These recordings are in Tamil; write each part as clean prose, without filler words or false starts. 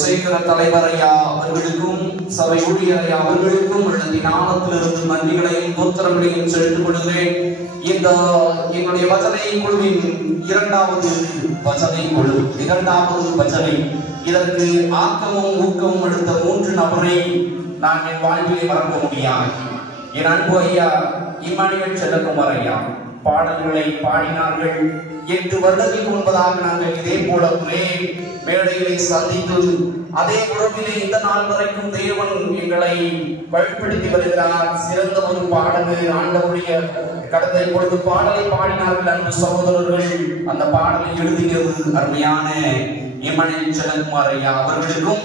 சேகர தலைவர் ஐயா அவர்களுக்கும் சபை ஊழியர் ஐயா அவர்களுக்கும் உள்ளத்தின் ஆழத்திலிருந்து நன்றிகளையும் தோத்திரங்களையும் செலுத்திக் கொள்கிறேன். இந்த எங்களுடைய வசனை குழுவின் இரண்டாவது வசனை இதற்கு ஆக்கமும் ஊக்கமும் எடுத்த 3 நபரை நான் என் வாழ்விலே மறக்க முடியாது. என் அன்பு ஐயா இமானுவேல் செல்லகுமார் ஐயா பாடல்களை பாடினார்கள். 8 வருடங்களுக்கு முன்பதாக நாங்கள் இதே போல ஒரே மேடைகளை சந்தித்து அதே உறவிலே இந்த நாள் வரைக்கும் தேவன் எங்களை வழிப்படுத்தி வருகிறார். சிறந்த ஒரு பாடல் ஆண்டவருடைய கடந்த இப்பொழுது பாடலை பாடினார்கள் அன்பு சகோதரர்கள். அந்த பாடலை எழுதியது அருமையான இமானுவேல் செல்லகுமார் ஐயா அவர்களுக்கும்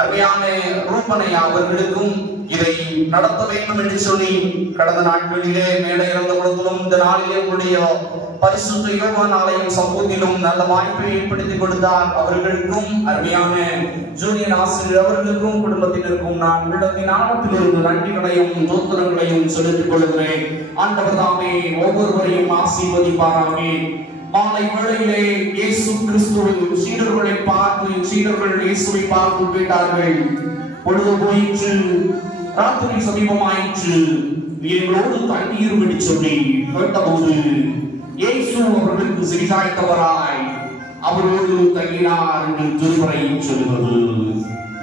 அருமையான ரூபன் ஐயா அவர்களுக்கும் இதை நடத்த வேண்டும் என்று சொல்லி கடந்த நாட்களிலே மேடை இறந்த பொழுதிலும் இந்த நாளிலே உங்களுடைய பரிசுத்த யோவான் ஆலயம் சமூகத்திலும் நல்ல வாய்ப்பை ஏற்படுத்திக் கொடுத்தார். அவர்களுக்கும் அருமையான ஜூனியர் ஆசிரியர் அவர்களுக்கும் குடும்பத்தினருக்கும் நான் உள்ளத்தின் ஆழத்திலிருந்து நன்றிகளையும் தோத்திரங்களையும் செலுத்திக் கொள்கிறேன். ஆண்டவர் தாமே ஒவ்வொருவரையும் ஆசீர்வதிப்பாராக. மாலை வேளையிலே இயேசு கிறிஸ்துவின் சீடர்களை பார்த்து சீடர்கள் இயேசுவை பார்த்து கேட்டார்கள், பொழுது போயிற்று, ராத்திரி சமீபமாயிற்று, எங்களோடு தண்ணீர் விடி சொல்லி கேட்டபோது இயேசு அவர்களுக்கு செவிசாய்த்தவராய் அவரோடு தங்கினார் என்று திருமறை சொல்வது.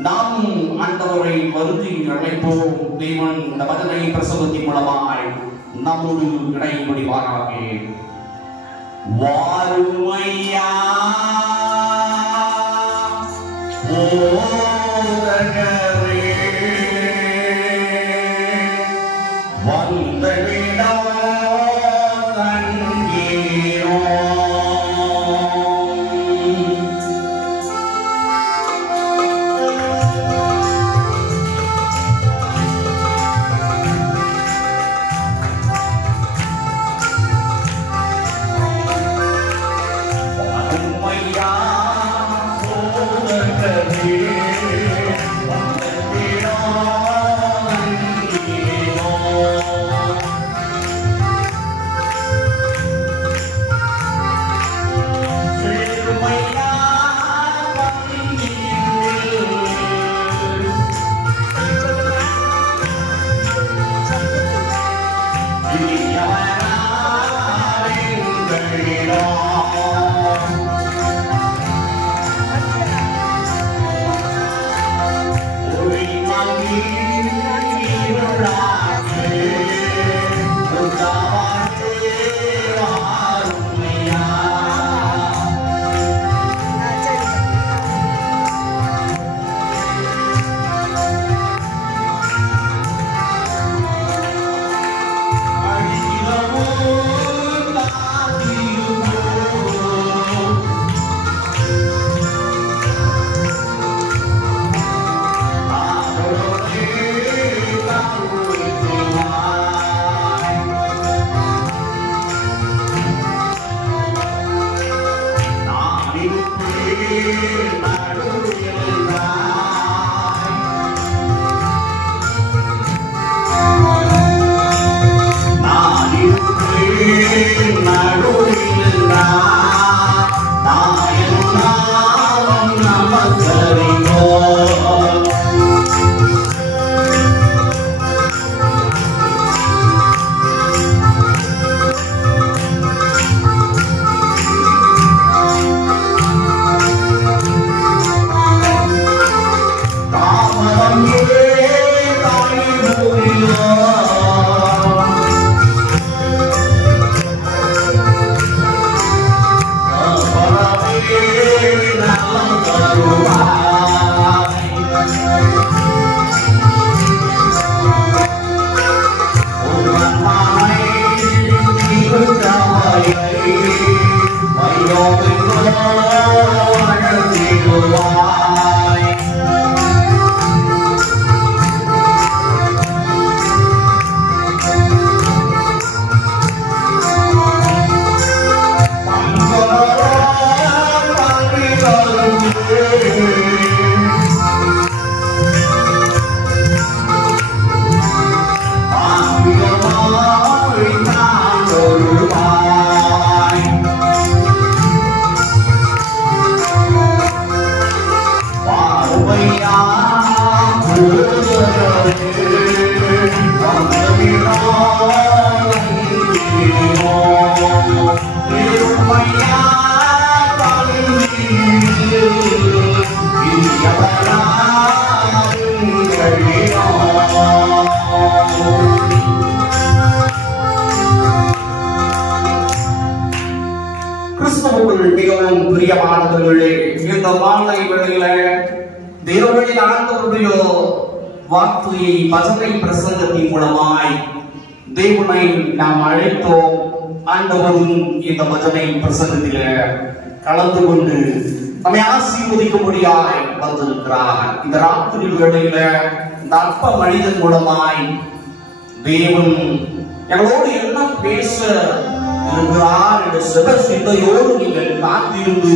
நாமும் ஆண்டவரை வருத்தி அழைப்போம். தேவன் இந்த வசனை பிரசவத்தின் மூலமாய் நம்மோடு இடைபடிவாராக. வாருமையா ஓரகரே வந்தவிடா கண்ணீரோ வாருமையா ஓரகரே கிறிஸ்துவுக்குள் மிகவும் பிரியமானவர்களே, இந்த மாலை வேளையில தேவனின் ஆண்டவருடைய வார்த்தையை வசனை பிரசங்கத்தின் மூலமாய் தேவனை நாம் அழைத்தோம். ஆண்டவரும் இந்த வசனை பிரசங்கத்தில கலந்து கொண்டு நம்மை ஆசீர்வதிக்கும்படியாய் வந்திருக்கிறார். இந்த ராத்திரி வேளையில இந்த அற்ப மனிதன் மூலமாய் தேவன் எங்களோடு என்ன பேச இருக்கிறார் என்ற சில சிந்தையோடு நீங்கள் காத்திருந்து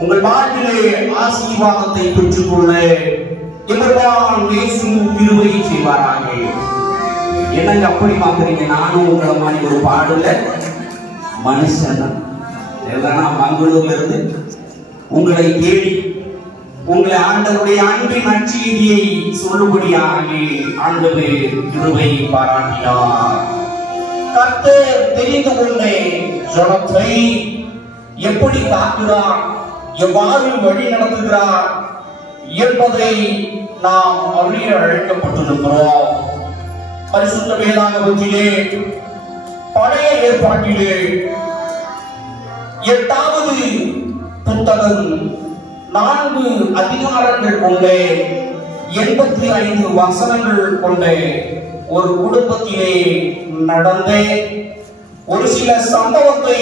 உங்கள் வாழ்விலே ஆசீர்வாதத்தை பெற்றுக்கொள்ள எவர்தான் இயேசு கிருபை செய்வாராக. என்னங்க அப்படி பாக்குறீங்க? நானும் உங்களை மாதிரி ஒரு பாடல மனுஷன் தான் மங்களூர்ல இருந்து உங்களை தேடி உங்களை ஆண்டவருடைய அன்பின் நற்செய்தியை சொல்லும்படியாக ஆண்டவர் கிருபை பாராட்டினார். கர்த்தர் தெரிந்து கொண்ட ஜனத்தை எப்படி காக்கிறார், எவ்வாறு வழி நடத்துகிறார் என்பதை நாம் அறிய அழைக்கப்பட்டிருக்கிறோம். பரிசுத்த வேதாகமத்திலே பழைய ஏற்பாட்டிலே 8வது புத்தகம் 4 அதிகாரங்கள் கொண்ட 85 வசனங்கள் கொண்ட ஒரு குடும்பத்திலே நடந்த ஒரு சில சம்பவத்தை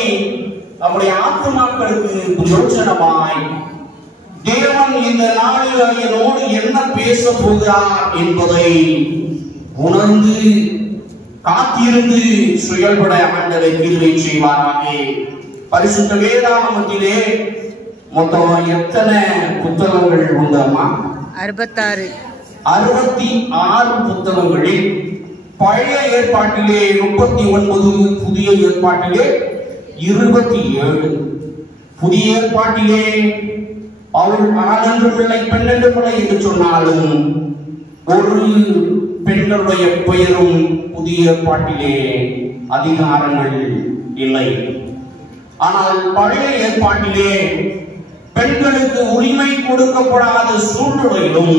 நம்முடைய ஆத்துமாக்களுக்கு பிரயோஜனமாய் தேவன் இந்த நாளில் என்னோடு என்ன பேச போகிறார் என்பதை உணர்ந்து காத்திருந்து செயல்பட ஆண்டவர் கிருபை செய்வாராக. பரிசுத்த வேதாகமத்திலே மொத்தம் எத்தனை புத்தகங்கள் உண்டம்மா? 66 புத்தகங்களில் பழைய ஏற்பாட்டிலே 39, புதிய ஏற்பாட்டிலே 27. புதிய ஏற்பாட்டிலே அவள் ஆணென்று பிள்ளை பெண்ணென்று பிள்ளை என்று சொன்னாலும் ஒரு பெண்களுடைய பெயரும் புதிய ஏற்பாட்டிலே அதிகாரங்கள் இல்லை. ஆனால் பழைய ஏற்பாட்டிலே பெண்களுக்கு உரிமை கொடுக்கப்படாத சூழ்நிலையிலும்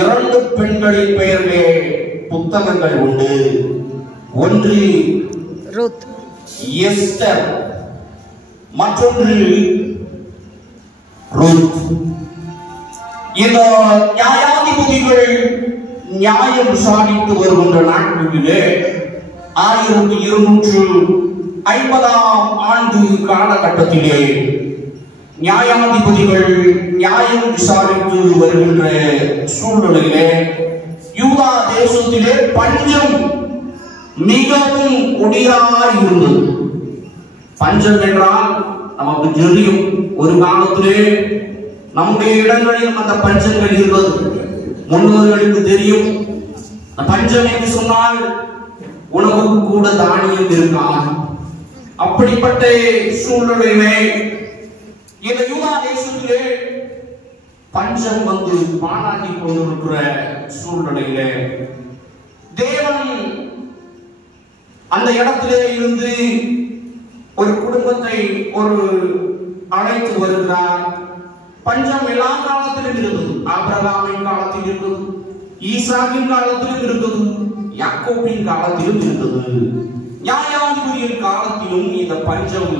2 பெண்களின் பெயரிலே புத்தகங்கள் உண்டு. ஒன்று ரூத், எஸ்தர், மற்றொன்று ரூத். இந்த நியாயாதிபதிகள் நியாயம் விசாரித்து வருகின்ற நாட்களிலே 1250ஆம் ஆண்டு காலகட்டத்திலே நியாயாதிபதிகள் நியாயம் விசாரித்து வருகின்ற சூழ்நிலையிலே யூதா தேசத்திலே பஞ்சம் மிகவும் கொடியராய் இருந்தது. பஞ்சம் என்றால் நமக்கு தெரியும், ஒரு காலத்திலே நம்முடைய இடங்களிலும் அந்த பஞ்சங்கள் இருந்தது. முன்னோர்களுக்கு தெரியும், பஞ்சம் என்று சொன்னால் உணவுக்கு கூட தானியம் இருக்காது. அப்படிப்பட்ட சூழ்நிலையிலே இந்த யூதா தேசத்திலே பஞ்சம் வந்து பாழாகி கொண்டிருக்கிற சூழ்நிலையிலே தேவன் அந்த இடத்திலே இருந்து ஒரு குடும்பத்தை அழைத்து வருகிறார். பஞ்சம் எல்லா காலத்திலும் இருந்தது. ஆபிரகாமின் காலத்தில் இருந்தது, ஈசாக்கின் காலத்திலும் இருந்தது, யாக்கோபின் காலத்திலும் இருந்தது, நியாயாதிபதியின் காலத்திலும் இந்த பஞ்சம்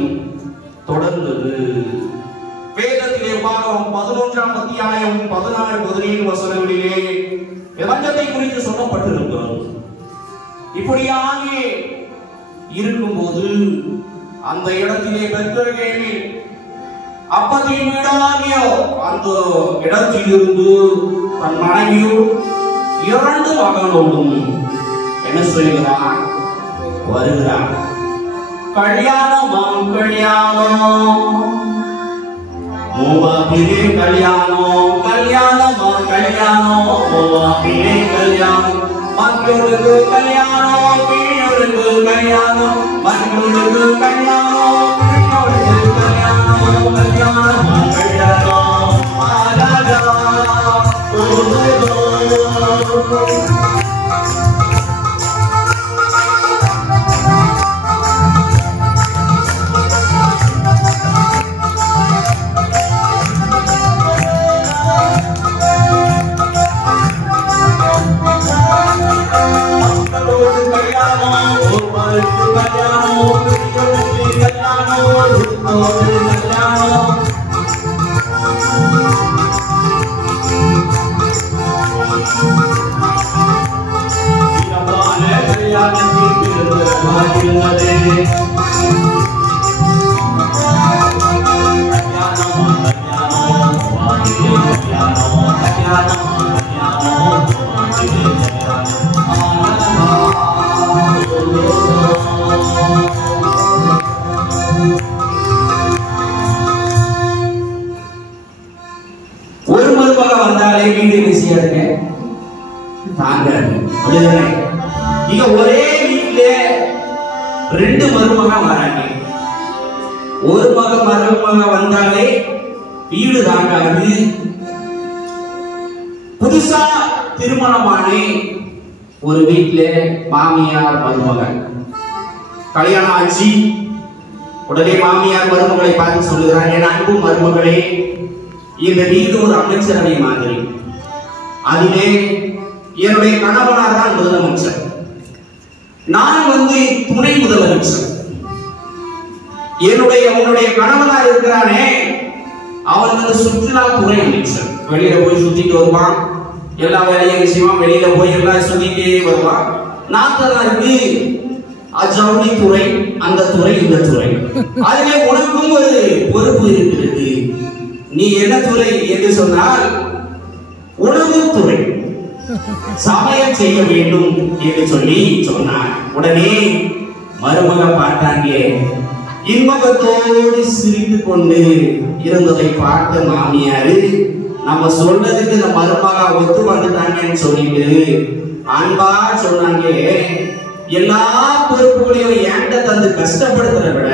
தொடர்ந்தது. வேதத்திலே பாகம் 11ஆம் அத்தியாயம் 16, 17 வசனங்களிலே பஞ்சத்தை குறித்து சொல்லப்பட்டிருக்கிறது. இப்படியாக இருக்கும்போது அந்த இடத்திலே பெத்லகேமில் அப்பத்தின் வீடாகிய அந்த இடத்திலிருந்து தன் மனைவியும் 2 மகனோடும் என்ன சொல்கிறார்? வருகிறார். கல்யாணம் கல்யாணம் மூவாபிலே கல்யாணம், கல்யாணமா கல்யாணம், மூவாபிலே கல்யாணம், மக்களுக்கு கல்யாணம், கீழருக்கு கல்யாணம், மக்களுக்கு கல்யாணம், கீழருக்கு கல்யாணம், கல்யாணமா கல்யாணம், ஆராதா ஓ ஒரு மருமக வந்தாலே வீடு பிஸியாருங்க தாங்காது. இங்க ஒரே வீட்டுல ரெண்டு மருமக வராங்க. ஒரு மருமக வந்தாலே வீடு தாங்காது. புதுசா திருமணமான ஒரு வீட்டுல மாமியார் மருமகள் கல்யாணம் ஆச்சு. உடனே மாமியார் மருமகளை பார்த்து சொல்லுகிறார், என் அன்பு மருமகளே, இந்த வீடு ஒரு அமைச்சரவை மாதிரி. அதிலே என்னுடைய கணவனார் தான் முதலமைச்சர், நான் துணை முதலமைச்சர். உன்னுடைய கணவனார் இருக்கிறானே, அவன் சுற்றுலா துறை அமைச்சர். வெளியில போய் சுத்திட்டு வருவான், எல்லா வேலையும் செய்வான், வெளியில போய் எல்லாம் சுத்திட்டே வருவான். நாத்தனாருக்கு ஜவுளி துறை, அந்த துறை இந்த துறை. அதிலே உனக்கும் ஒரு பொறுப்பு இருக்கிறது. நீ என்ன துறை என்று சொன்னால் உணவுத்துறை, சமையல் செய்ய வேண்டும் என்று சொல்லி சொன்னார். உடனே மருமக பார்த்தாங்க, இன்முகத்தோடு சிரித்து கொண்டு இருந்ததை பார்த்த மாமியாரு, நம்ம சொல்றதுக்கு இந்த மருமக ஒத்து வந்துட்டாங்கன்னு சொல்லிட்டு அன்பா சொன்னாங்க, எல்லா பொறுப்புகளையும் என்கிட்ட தந்து கஷ்டப்படுத்துறத விட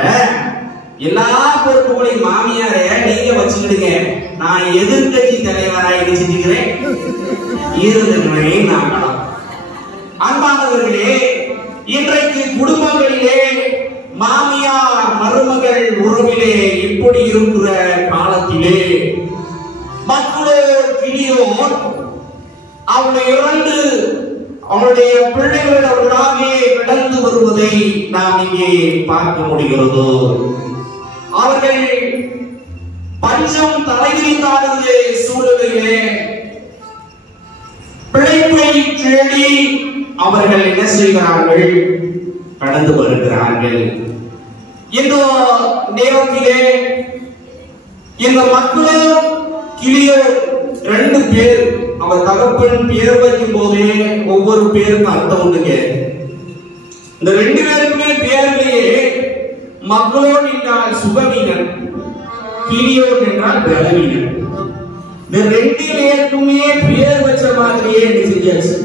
எல்லா பொறுப்புகளையும் மாமியார நீங்க வச்சுக்கிடுங்க, நான் எதிர்கட்சி தலைவராக செஞ்சுக்கிறேன், இருந்துக்கிறேன் நாங்களாம். அன்பானவர்களே, இன்றைக்கு குடும்பங்களிலே மாமியார் மருமகள் உறவிலே இப்படி இருக்கிற காலத்திலே மக்களோ கிளியோர் அவருடைய பிள்ளைகள் அவர்களாகவே கடந்து வருவதை நாம் இங்கே பார்க்க முடிகிறது. அவர்கள் பஞ்சம் தலைவிரித்தாடுகிற சூழலிலே பிழைப்பை தேடி அவர்கள் என்ன செய்கிறார்கள், கடந்து வருகிறார்கள். இந்த நேரத்திலே இந்த மக்களும் கிளியோ ரெண்டு பேர், அவர் தகப்பன் பேர் வைக்கும் போதே ஒவ்வொரு பேருக்கும் அர்த்தம் உண்டுங்க. இந்த ரெண்டு பேருக்குமே பேரிலேயே மக்களோன் என்றால் சுகவீனன், கிளியோன் என்றால் பலவீனன். இந்த ரெண்டு பேருக்குமே பேர் வச்ச மாதிரியே என்ன செஞ்சாச்சு,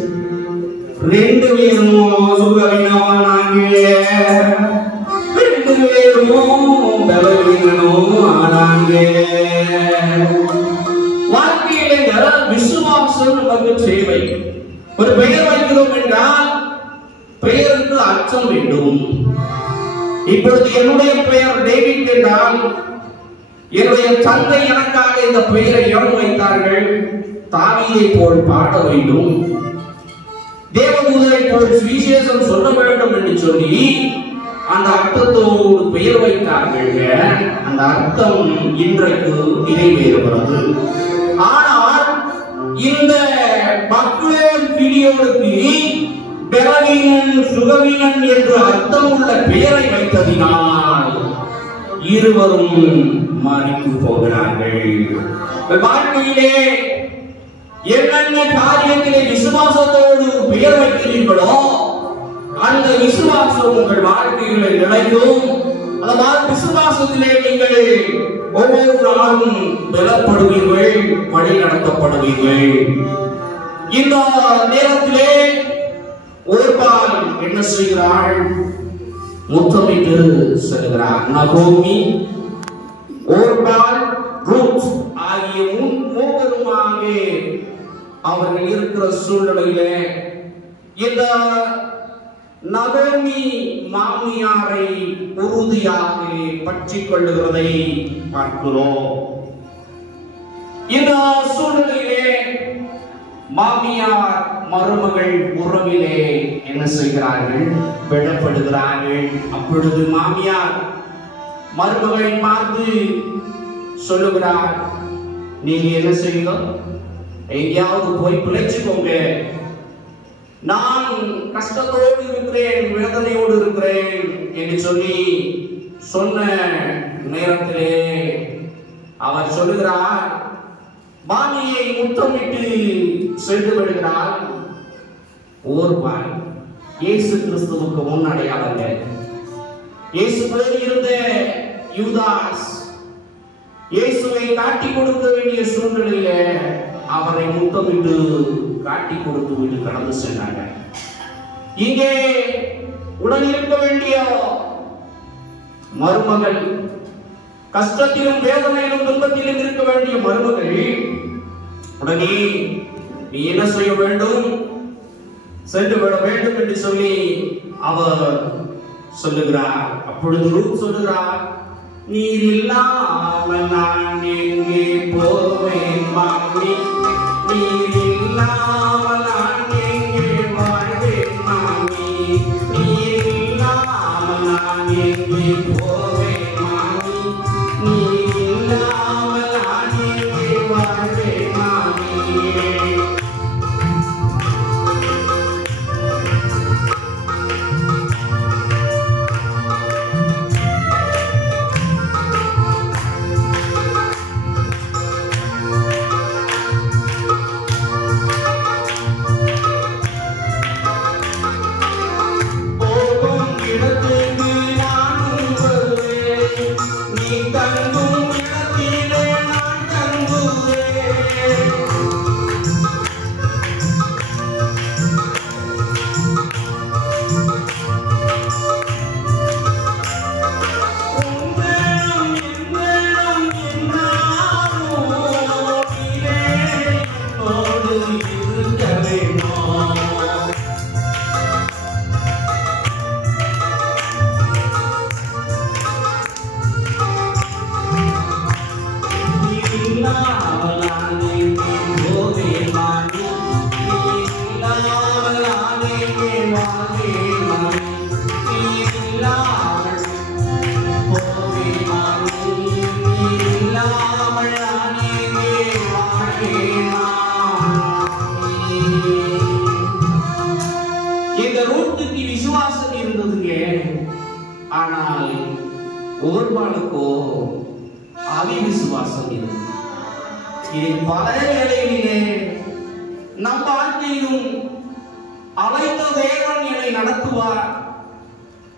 ரெண்டு பேரும் சுகவீனமானாங்க, ரெண்டு பேரும் பலவீனனும் ஆனாங்க. வாழ்க்கையில விசுவாசம் நமக்கு தேவை. ஒரு பெயர் வைக்கிறோம் என்றால் பெயருக்கு அர்த்தம் வேண்டும். இப்பொழுது என்னுடைய பெயர் டேவிட் என்றால் என்னுடைய தந்தை எனக்காக இந்த பெயரை ஏன் வைத்தார்கள், தாவீதை போல் பாட வேண்டும், தேவதூதரை போல் சுவிசேஷம் சொல்ல வேண்டும் என்று சொல்லி அந்த அர்த்தத்தோடு பெயர் வைத்தார்கள். அந்த அர்த்தம் இன்றைக்கு நிறைவேறுகிறது. ஆனால் இந்த மக்களின் கிளியோருக்கு பலவீனன் சுகவீனன் என்று அர்த்தம் உள்ள பெயரை வைத்ததினால் இருவரும் மாறிக்கு போகிறார்கள். வாழ்க்கையிலே என்னென்ன காரியத்திலே விசுவாசத்தோடு பெயர் வைக்கிறீர்களோ அந்த விசுவாசம் உங்கள் வாழ்க்கையிலே நிலைக்கும். அந்த விசுவாசத்திலே நீங்கள் ஒவ்வொரு நாளும் பலப்படுவீர்கள், வழி நடத்தப்படுவீர்கள். இந்த நேரத்திலே ஒருபால் என்ன செய்கிறாள், முத்தமிட்டு செல்கிறார். நகோமி, ஒருபால், ரூத் ஆகிய மூவருமாக அவர்கள் இருக்கிற சூழ்நிலையிலே இந்த நகோமி மாமியாரை உறுதியாக பற்றிக் கொள்ளுகிறதை பார்க்கிறோம். இந்த சூழ்நிலையிலே மாமியார் மருமகள் உறவிலே என்ன செய்கிறார்கள்? விடப்படுகிறார்கள். அப்பொழுது மாமியார் மருமகளை பார்த்து சொல்லுகிறார், நீங்க என்ன செய்யுங்க, எங்கேயாவது போய் பிழைச்சுக்கோங்க, நான் கஷ்டத்தோடு இருக்கிறேன், வேதனையோடு இருக்கிறேன் என்று சொல்லி சொன்ன நேரத்திலே அவர் சொல்லுகிறார், பாணியை முத்தமிட்டு சென்று விடுகிறார். ஓர்பாய் இயேசு கிறிஸ்துவுக்கு முன் அடையாளங்கள். இயேசு போல் இருந்த யூதாஸ் இயேசுவை காட்டி கொடுக்க வேண்டிய சூழ்நிலையில அவரை முத்தமிட்டு காட்டி கொடுத்து விட்டு கடந்து சென்றாங்க. இங்கே உடன் இருக்க வேண்டிய மருமகள், கஷ்டத்திலும் வேதனையிலும் துன்பத்திலும் இருக்க வேண்டிய மருமகள், உடனே நீ என்ன செய்ய வேண்டும், சென்று விட வேண்டும் என்று சொல்லி அவர் சொல்லுகிறார். அப்பொழுது ரூத் சொல்லுகிறார், நீர் இல்லாமல் நான் எங்கே போவேன் மாமி, நீர் இல்லாமல் நான் எங்கே வாழ்வேன் மாமி, நீர் இல்லாமல் நான் எங்கே போவேன் மாமி, நீர் இல்லாமல் நான் எங்கே வாழ்வேன் மாமி. இந்த ரூத்துக்கு விசுவாசம் இருந்ததுங்க, ஆனால் ஓர்பாளுக்கோ அவிசுவாசம் இருந்தது. இது பல வேளைகளிலே நம் வாழ்க்கையிலும் அழைத்த தேவன் என்னை நடத்துவார்,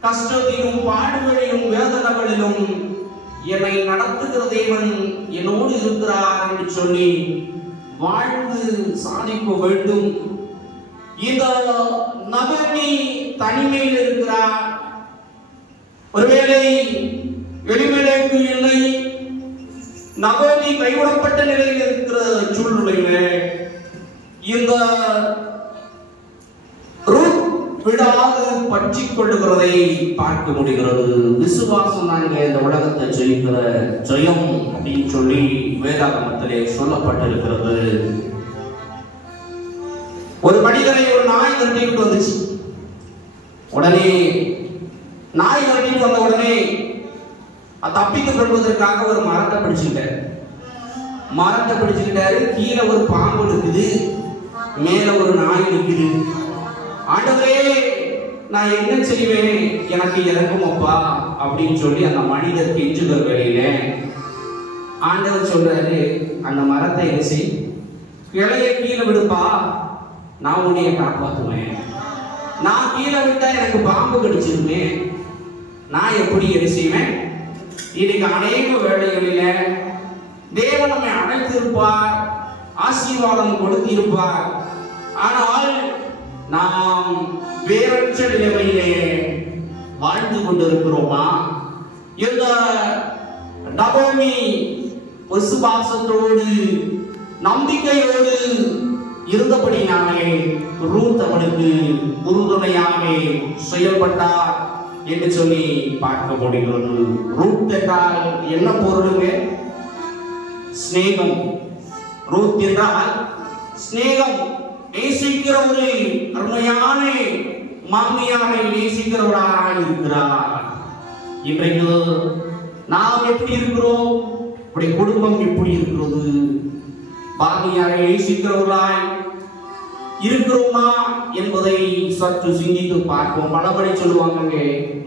கஷ்டத்திலும் பாடுகளிலும் வேதனைகளிலும் என்னை நடத்துகிற தேவன் என்னோடு இருக்கிறார் என்று சொல்லி வாழ்ந்து சாதிக்க வேண்டும். இந்த நகோமி தனிமையில் இருக்கிறார். ஒருவேளை எலிமெலேக்கு இல்லை, நகோமி கைவிடப்பட்ட நிலையில் இருக்கிற சூழ்நிலையிலே இந்த ரூத் விடாது பற்றிக் கொள்ளுகிறதை பார்க்க முடிகிறது. விசுவாசம் நாங்கள் இந்த உலகத்தை ஜெயிக்கிற ஜெயம் அப்படின்னு சொல்லி வேதாகமத்திலே சொல்லப்பட்டிருக்கிறது. ஒரு மனிதனை ஒரு நாய் விரட்டிட்டு வந்துச்சு. உடனே நாய் விரட்டிட்டு வந்த உடனே தப்பித்துக் கொள்வதற்காக ஒரு மரத்தை பிடிச்சுக்கிட்டாரு. கீழே ஒரு பாம்பு இருக்குது, மேல ஒரு நாய் நிற்குது. ஆண்டவரே, நான் என்ன செய்வேன், எனக்கு இறக்கும் அப்பா அப்படின்னு சொல்லி அந்த மனிதர் கெஞ்சுகிற வேளையில ஆண்டவர் சொல்றாரு, அந்த மரத்தை என்ன செய், கிளைய கீழே விடுப்பா, நான் உன்னைய காப்பாற்றுவேன். நான் கீழே விட்டா எனக்கு பாம்பு கடிச்சிருமே, நான் எப்படி என்ன செய்வேன்? இன்னைக்கு அநேக வேளைகளில தேவன் நம்மை அழைத்திருப்பார், ஆசீர்வாதம் கொடுத்திருப்பார். ஆனால் நாம் வேறற்ற நிலைமையிலே வாழ்ந்து கொண்டிருக்கிறோமா? இந்த நகோமி விசுவாசத்தோடு நம்பிக்கையோடு இருந்தபடினாலே ரூத் அவனுக்கு உறுதுணையாக செயல்பட்டார் என்று சொல்லி பார்க்க முடிகிறது. ரூத் என்றால் என்ன பொருளுங்க? ஸ்நேகம். ரூத் என்றால் ஸ்நேகம். நேசிக்கிற ஒரு அருமையான மாமியாரை நேசிக்கிறவராக இருக்கிறார். இன்றைக்கு நாம் எப்படி இருக்கிறோம்? நம்முடைய குடும்பம் எப்படி இருக்கிறது? மாமியாரை நேசிக்கிறவர்களாய் இருக்கிறோமா என்பதை சற்று சிந்தித்து பார்ப்போம். பலபடி சொல்லுவாங்க,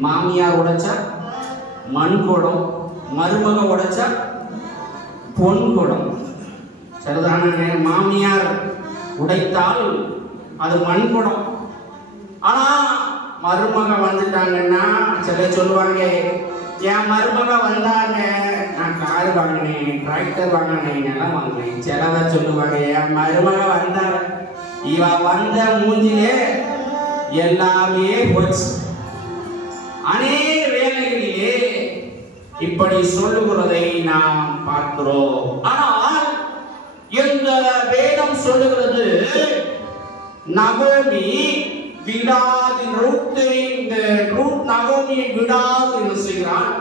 மாமியார் உடைச்சா மண் குடம், மருமக உடைச்சா பொன் குடம். சரிதான? மாமியார் உடைத்தால் அது மண் குடம். ஆனா மருமக வந்துட்டாங்கன்னா சில சொல்லுவாங்க, என் மருமக வந்தாங்க, நான் கார் வாங்கினேன், டிராக்டர் வாங்கினேன், நிலம் வாங்கினேன். சிலவர் சொல்லுவாங்க, என் மருமக வந்தாங்க, இவ வந்த மூஞ்சிலே எல்லாமே போச்சு. அநேக வேலைகளிலே இப்படி சொல்லுகிறதை நாம் பார்க்கிறோம். ஆனால் இந்த வேதம் சொல்லுகிறது, நகோமி விடாது ரூத் நகோமியை விடாது என்ன செய்கிறான்?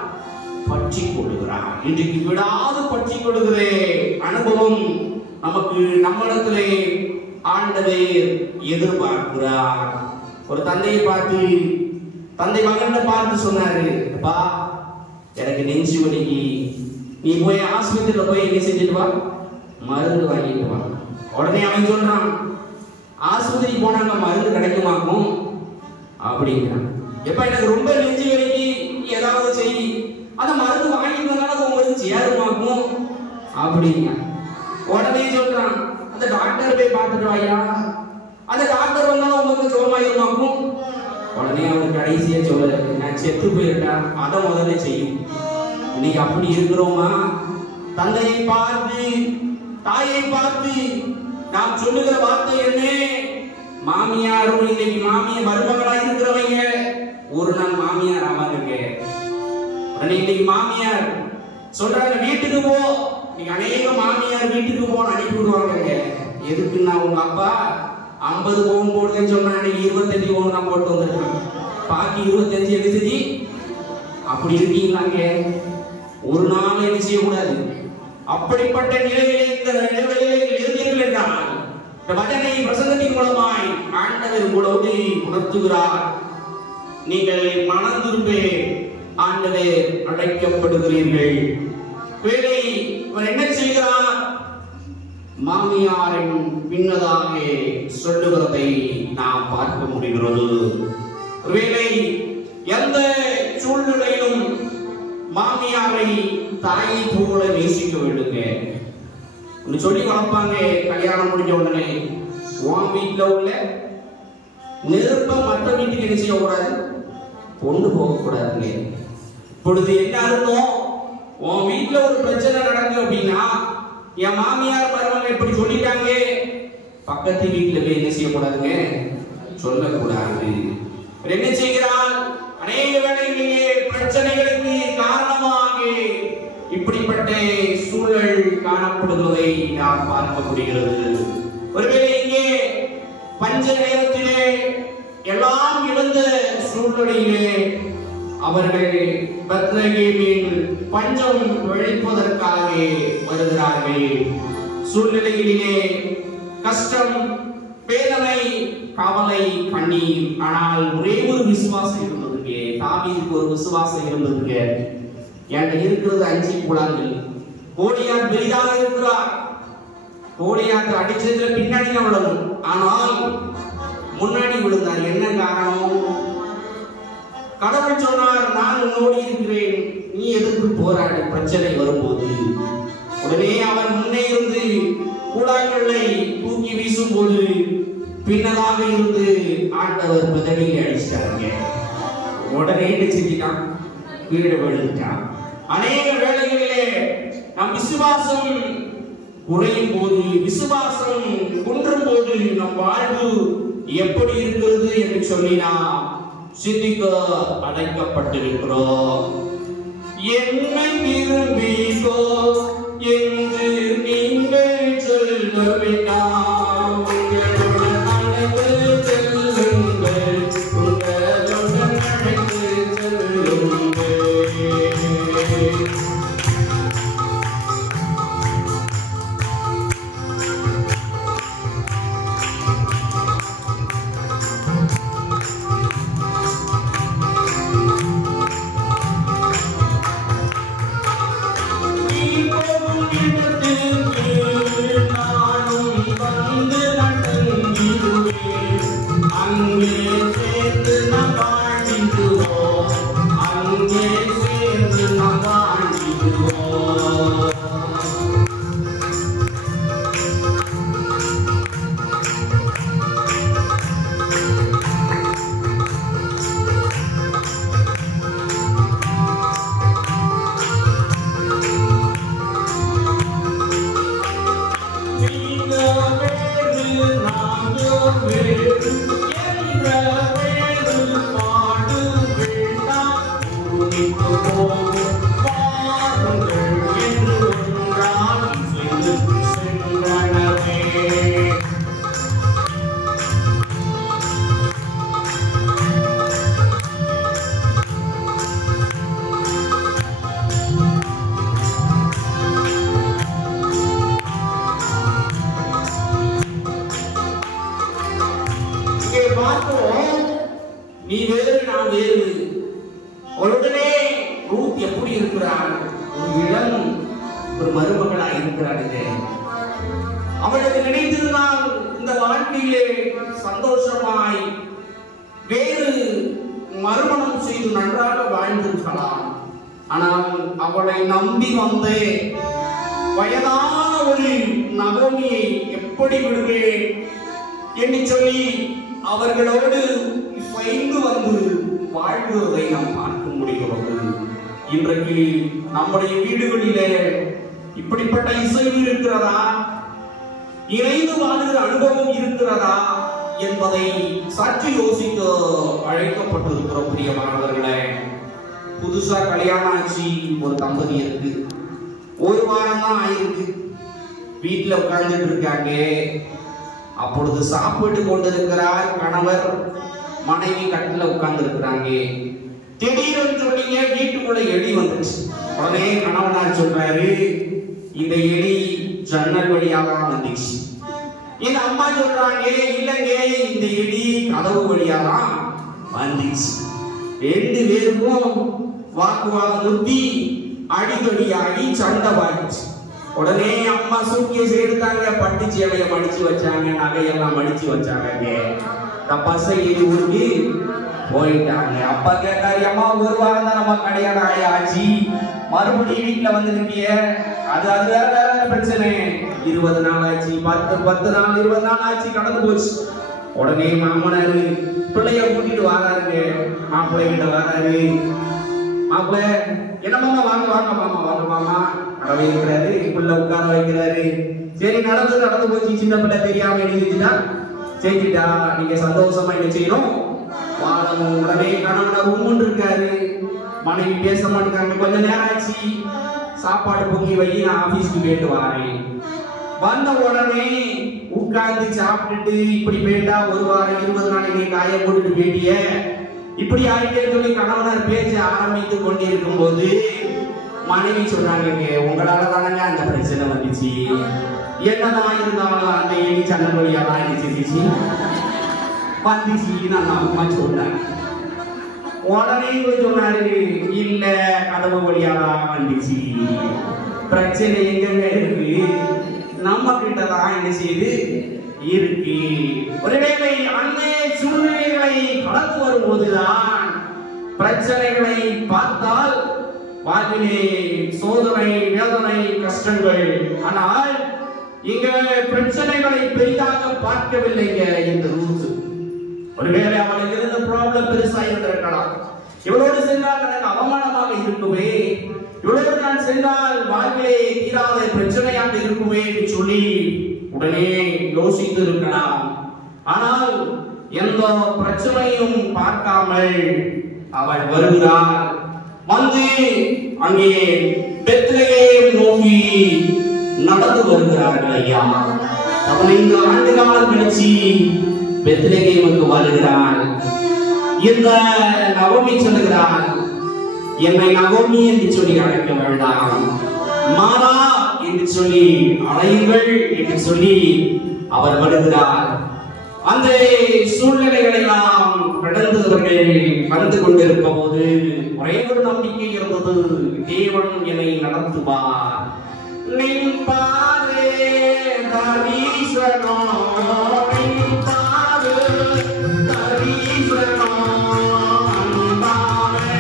பற்றி கொள்ளுகிறான். இன்றைக்கு விடாது பற்றி கொள்ளுகிற அனுபவம் நமக்கு நம்மிடத்திலே ஆண்டவர் எதிர்பார்க்கிறார். ஒரு தந்தையை பார்த்து, தந்தை மகனை பார்த்து சொன்னாரு, அப்பா எனக்கு நெஞ்சு வலிக்கு, நீ போய் ஆஸ்பத்திரியில போய் என்ன செஞ்சுட்டு வா, மருந்து வாங்கிட்டு வா. உடனே அவன் சொல்றான், ஆஸ்பத்திரி போனாங்க மருந்து கிடைக்குமாக்கும் அப்படிங்கிறான். எப்ப எனக்கு ரொம்ப நெஞ்சு வலிக்கு, ஏதாவது செய், அந்த மருந்து வாங்கிட்டு வந்தாலும் உங்களுக்கு சேருமாக்கும் அப்படிங்க. உடனே சொல்றான், அந்த டாக்டர் போய் பார்த்துட்டு வாயா, அந்த டாக்டர் வந்தாலும் உங்களுக்கு சோமாயிருமாக்கும். உடனே அவர் கடைசியா சொல்ல, நான் செத்து போயிருக்கேன், அதை முதல்ல செய்யும். இன்னைக்கு அப்படி இருக்கிறோமா? தந்தையை பார்த்து, தாயை பார்த்து நாம் சொல்லுகிற வார்த்தை என்ன? மாமியாரும் இன்னைக்கு மாமியார் மருமகளா இருக்கிறவங்க ஒரு நாள் மாமியார் ஆவாங்க. இன்னைக்கு மாமியார் சொல்றாங்க, வீட்டுக்கு போ. இன்னைக்கு அநேக மாமியார் வீட்டுக்கு போன்னு அனுப்பி விடுவாங்க. எதுக்குன்னா, உங்க அப்பா 50 பவுன் போடுதுன்னு சொன்னா 25 பவுன் தான் போட்டு வந்திருக்கான், பாக்கி 25 என்ன செஞ்சு. அப்படி இருக்கீங்களாங்க? ஒரு நாள் என்ன செய்யக்கூடாது. அப்படிப்பட்ட நிலையிலே இந்த நிலையிலே இருந்தீர்கள் என்றால் இந்த வசனை பிரசங்கத்தின் மூலமாய் ஆண்டவர் உங்களோடு உணர்த்துகிறார். நீங்கள் மனம் திரும்ப ஆண்டவர் அழைக்கப்படுகிறீர்கள். வேலை இவர் என்ன செய்கிறார்? மாமியாரின் பின்னதாக சொல்லுகிறதை நாம் பார்க்க முடிகிறது. ஒருவேளை எந்த சூழ்நிலையிலும் மாமியாரை தாயை போல நேசிக்க வேண்டுங்க. சொல்லி வளர்ப்பாங்க, கல்யாணம் முடிஞ்ச உடனே உன் வீட்டுல உள்ள நெருப்ப மற்ற வீட்டுக்கு என்ன செய்யக்கூடாது, கொண்டு போகக்கூடாதுங்க. இப்பொழுது என்ன அர்த்தம்? உன் வீட்டுல ஒரு பிரச்சனை நடக்குது அப்படின்னா, என் மாமியார் மருமகள் இப்படி சொல்லிட்டாங்க, பக்கத்து வீட்டுல போய் என்ன செய்யக்கூடாதுங்க, சொல்லக்கூடாது. என்ன செய்கிறாள்? அநேக வேளைகளிலே பிரச்சனைகளுக்கு காரணமாக இப்படிப்பட்ட சூழல் காணப்படுவதை நாம் பார்க்க முடிகிறது. ஒருவேளை இங்கே பஞ்ச நேரத்திலே எல்லாம் இழந்த சூழ்நிலையிலே அவர்கள் பெத்லகேமில் பஞ்சம் ஒழிப்பதற்காக வருகிறார்கள். சூழ்நிலைகளிலே கஷ்டம், வேதனை, கவலை, கண்ணீர். ஆனால் ஒரே ஒரு விசுவாசம் இருந்ததுங்க. தாவீதுக்கு ஒரு விசுவாசம் இருந்ததுங்க. என்கிட்ட இருக்கிறது 5 குழாங்கள். கோலியாத் பெரிதாக இருக்கிறார். கோலியாத் அடிச்சதுல பின்னாடி விழும், ஆனால் முன்னாடி விழுந்தார். என்ன காரணம்? கடவுள் சொன்னார், நான் உன்னோடு இருக்கிறேன், நீ எதிர்த்து போராடு பிரச்சனை வரும்போது. உடனே அவர் முன்னே இருந்து கூழாங்கல்லை தூக்கி வீசும் போது பின்னதாக இருந்து ஆண்டவர் பதவியை அடிச்சிட்டாருங்க. உடனே செஞ்சிட்டான், கீழே விழுந்துட்டான். அநேக வேளைகளிலே நம் விசுவாசம் குறையும் போது, விசுவாசம் குன்றும் போது நம் வாழ்வு எப்படி இருக்கிறது என்று சொல்லி நாம் சிந்திக்க அழைக்கப்பட்டிருக்கிறோம். என்னை விரும்பிக்கோ என்று நீங்கள் சொல்ல வேண்டாம். வந்து நடுங்கிடுவேன். அங்கே சேர்ந்து நாம் வாழ்ந்திடுவோம், அங்கே சேர்ந்து நாம் வாழ்ந்திடுவோம். நீ வேறு நான் வேறு. உடனே ரூத் எப்படி இருக்கிறாள்? ஒரு இளம் ஒரு மருமகளாய் இருக்கிறாள். அவளுக்கு நினைத்திருந்தால் இந்த வாழ்க்கையிலே சந்தோஷமாய் வேறு மறுமணம் செய்து நன்றாக வாழ்ந்திருக்கலாம். ஆனால் அவளை நம்பி வந்து வயதான ஒரு நகோமியை எப்படி விடுவேன் என்று சொல்லி அவர்களோடு பயந்து வந்து வாழ்வதை நாம் பார்க்க முடிகிறது. இன்றைக்கு நம்முடைய வீடுகளிலே இப்படிப்பட்ட இசைவு இருக்கிறதா, இணைந்து வாழ்கிற அனுபவம் இருக்கிறதா என்பதை சற்று யோசிக்க அழைக்கப்பட்டிருக்கிற பிரியமானவர்களே. புதுசா கல்யாணம் ஆச்சு ஒரு தம்பதி இருக்கு, ஒரு வாரம் தான் ஆயிருக்கு, வீட்டுல உட்கார்ந்துட்டு இருக்காங்க. அப்பொழுது சாப்பிட்டு கொண்டிருக்கிறார் கணவர், மனைவி கட்டில உட்கார்ந்து இருக்கிறாங்க. திடீர்னு சொல்லிங்க வீட்டுக்குள்ள எலி வந்துச்சு. உடனே கணவனார் சொல்றாரு, இந்த எலி ஜன்னல் வழியாக வந்துச்சு. இந்த அம்மா சொல்றாங்க, இல்லைங்க இந்த எலி கதவு வழியாக வந்துச்சு. ரெண்டு பேருக்கும் வாக்குவாதம் முத்தி அடிக்கடியாகி சண்டை வாங்கிச்சு. உடனே அம்மா சூட்கேஸ் எடுத்தாங்க, பட்டு சேலைய மடிச்சு வச்சாங்க, நகையெல்லாம் மடிச்சு வச்சாங்க. பசை ஊருக்கு போயிட்டாங்க. அப்பா கேட்டாரு, அம்மா ஒரு வாரம் தான் நம்ம கல்யாணம் ஆயாச்சு, மறுபடியும் வீட்டுல வந்து நிற்கிய, அது வேற வேற பிரச்சனை. 20 நாள் ஆச்சு, 10 நாள் 20 நாள் ஆச்சு, கடந்து போச்சு. உடனே மாமனாரு பிள்ளைய கூட்டிட்டு வராருங்க, மாப்பிள்ளை கிட்ட வராரு. மாப்பிள்ள என்ன மாமா, வாங்க வாங்க மாமா, வாங்க மாமா கடவை இருக்கிறாரு, பிள்ளை உட்கார வைக்கிறாரு. சரி நடந்து போச்சு, சின்ன பிள்ளை தெரியாம எழுதிச்சுட்டா செஞ்சுட்டா, நீங்க சந்தோஷமா என்ன செய்யணும் வாழணும். உடனே கணவன் உம்முன்னு இருக்காரு, மனைவி பேச மாட்டேங்காங்க. கொஞ்ச நேரம் ஆச்சு, சாப்பாடு பொங்கி வை, நான் ஆபீஸ்க்கு போயிட்டு வரேன். வந்த உடனே உட்கார்ந்து சாப்பிட்டுட்டு இப்படி போயிட்டா, ஒரு வாரம் 20 நாள் நீ காய போட்டுட்டு போயிட்டிய, இப்படி ஆகிட்டே சொல்லி கணவனார் பேச ஆரம்பித்து கொண்டிருக்கும் போது மனைவி சொல்றாங்க, உங்களால தானங்க அந்த பிரச்சனை வந்துச்சு, என்னதான் இருந்தாலும் அந்த எலி சண்டை வழியா தான் வந்துச்சு நான் அம்மா சொன்னேன். உடனே சொன்னாரு, இல்ல கதவு வழியாதான் வந்துச்சு, பிரச்சனை எங்க இருக்கு, நம்ம கிட்டதான் என்ன செய்து இருக்கு. ஒருவேளை அந்த சூழ்நிலைகளை கடந்து வரும்போதுதான் பிரச்சனைகளை பார்த்தால் வாழ்விலே சோதனை, வேதனை, கஷ்டங்கள். ஆனால் இங்க பிரச்சனைகளை பெரிதாக பார்க்கவில்லைங்க இந்த ரூத். ஒருவேளை அவளுக்கு இருந்த ப்ராப்ளம் பெருசா இருந்திருக்கலாம். இவளோடு சென்றால் எனக்கு அவமானமாக இருக்குமே, இவளோடு நான் சென்றால் வாழ்விலே தீராத பிரச்சனையாக இருக்குமே என்று சொல்லி உடனே யோசித்து இருக்கலாம். ஆனால் எந்த பிரச்சனையும் பார்க்காமல் அவள் வருகிறாள். வந்து அங்கே பெத்லகேம் நோக்கி நடந்து வருகிறார்கள். ஐயா 15 ஆண்டு காலம் கழிச்சு பெத்லகேமுக்கு வருகிறாள். இந்த நகோமி சொல்லுகிறாள், என்னை நகோமி என்று சொல்லி அழைக்க வேண்டாம், மாறா என்று சொல்லி அழையுங்கள் என்று சொல்லி அவர் வருகிறார். அந்த சூழ்நிலைகளை எல்லாம் கடந்தவர்கள் வந்து கொண்டிருக்கும் போது ஒரே ஒரு நம்பிக்கை இருந்தது, தேவன் என்னை நடத்துவார். நின்பாரே தரிசனோ நின்பாரே தரிசனோ அன்பாரே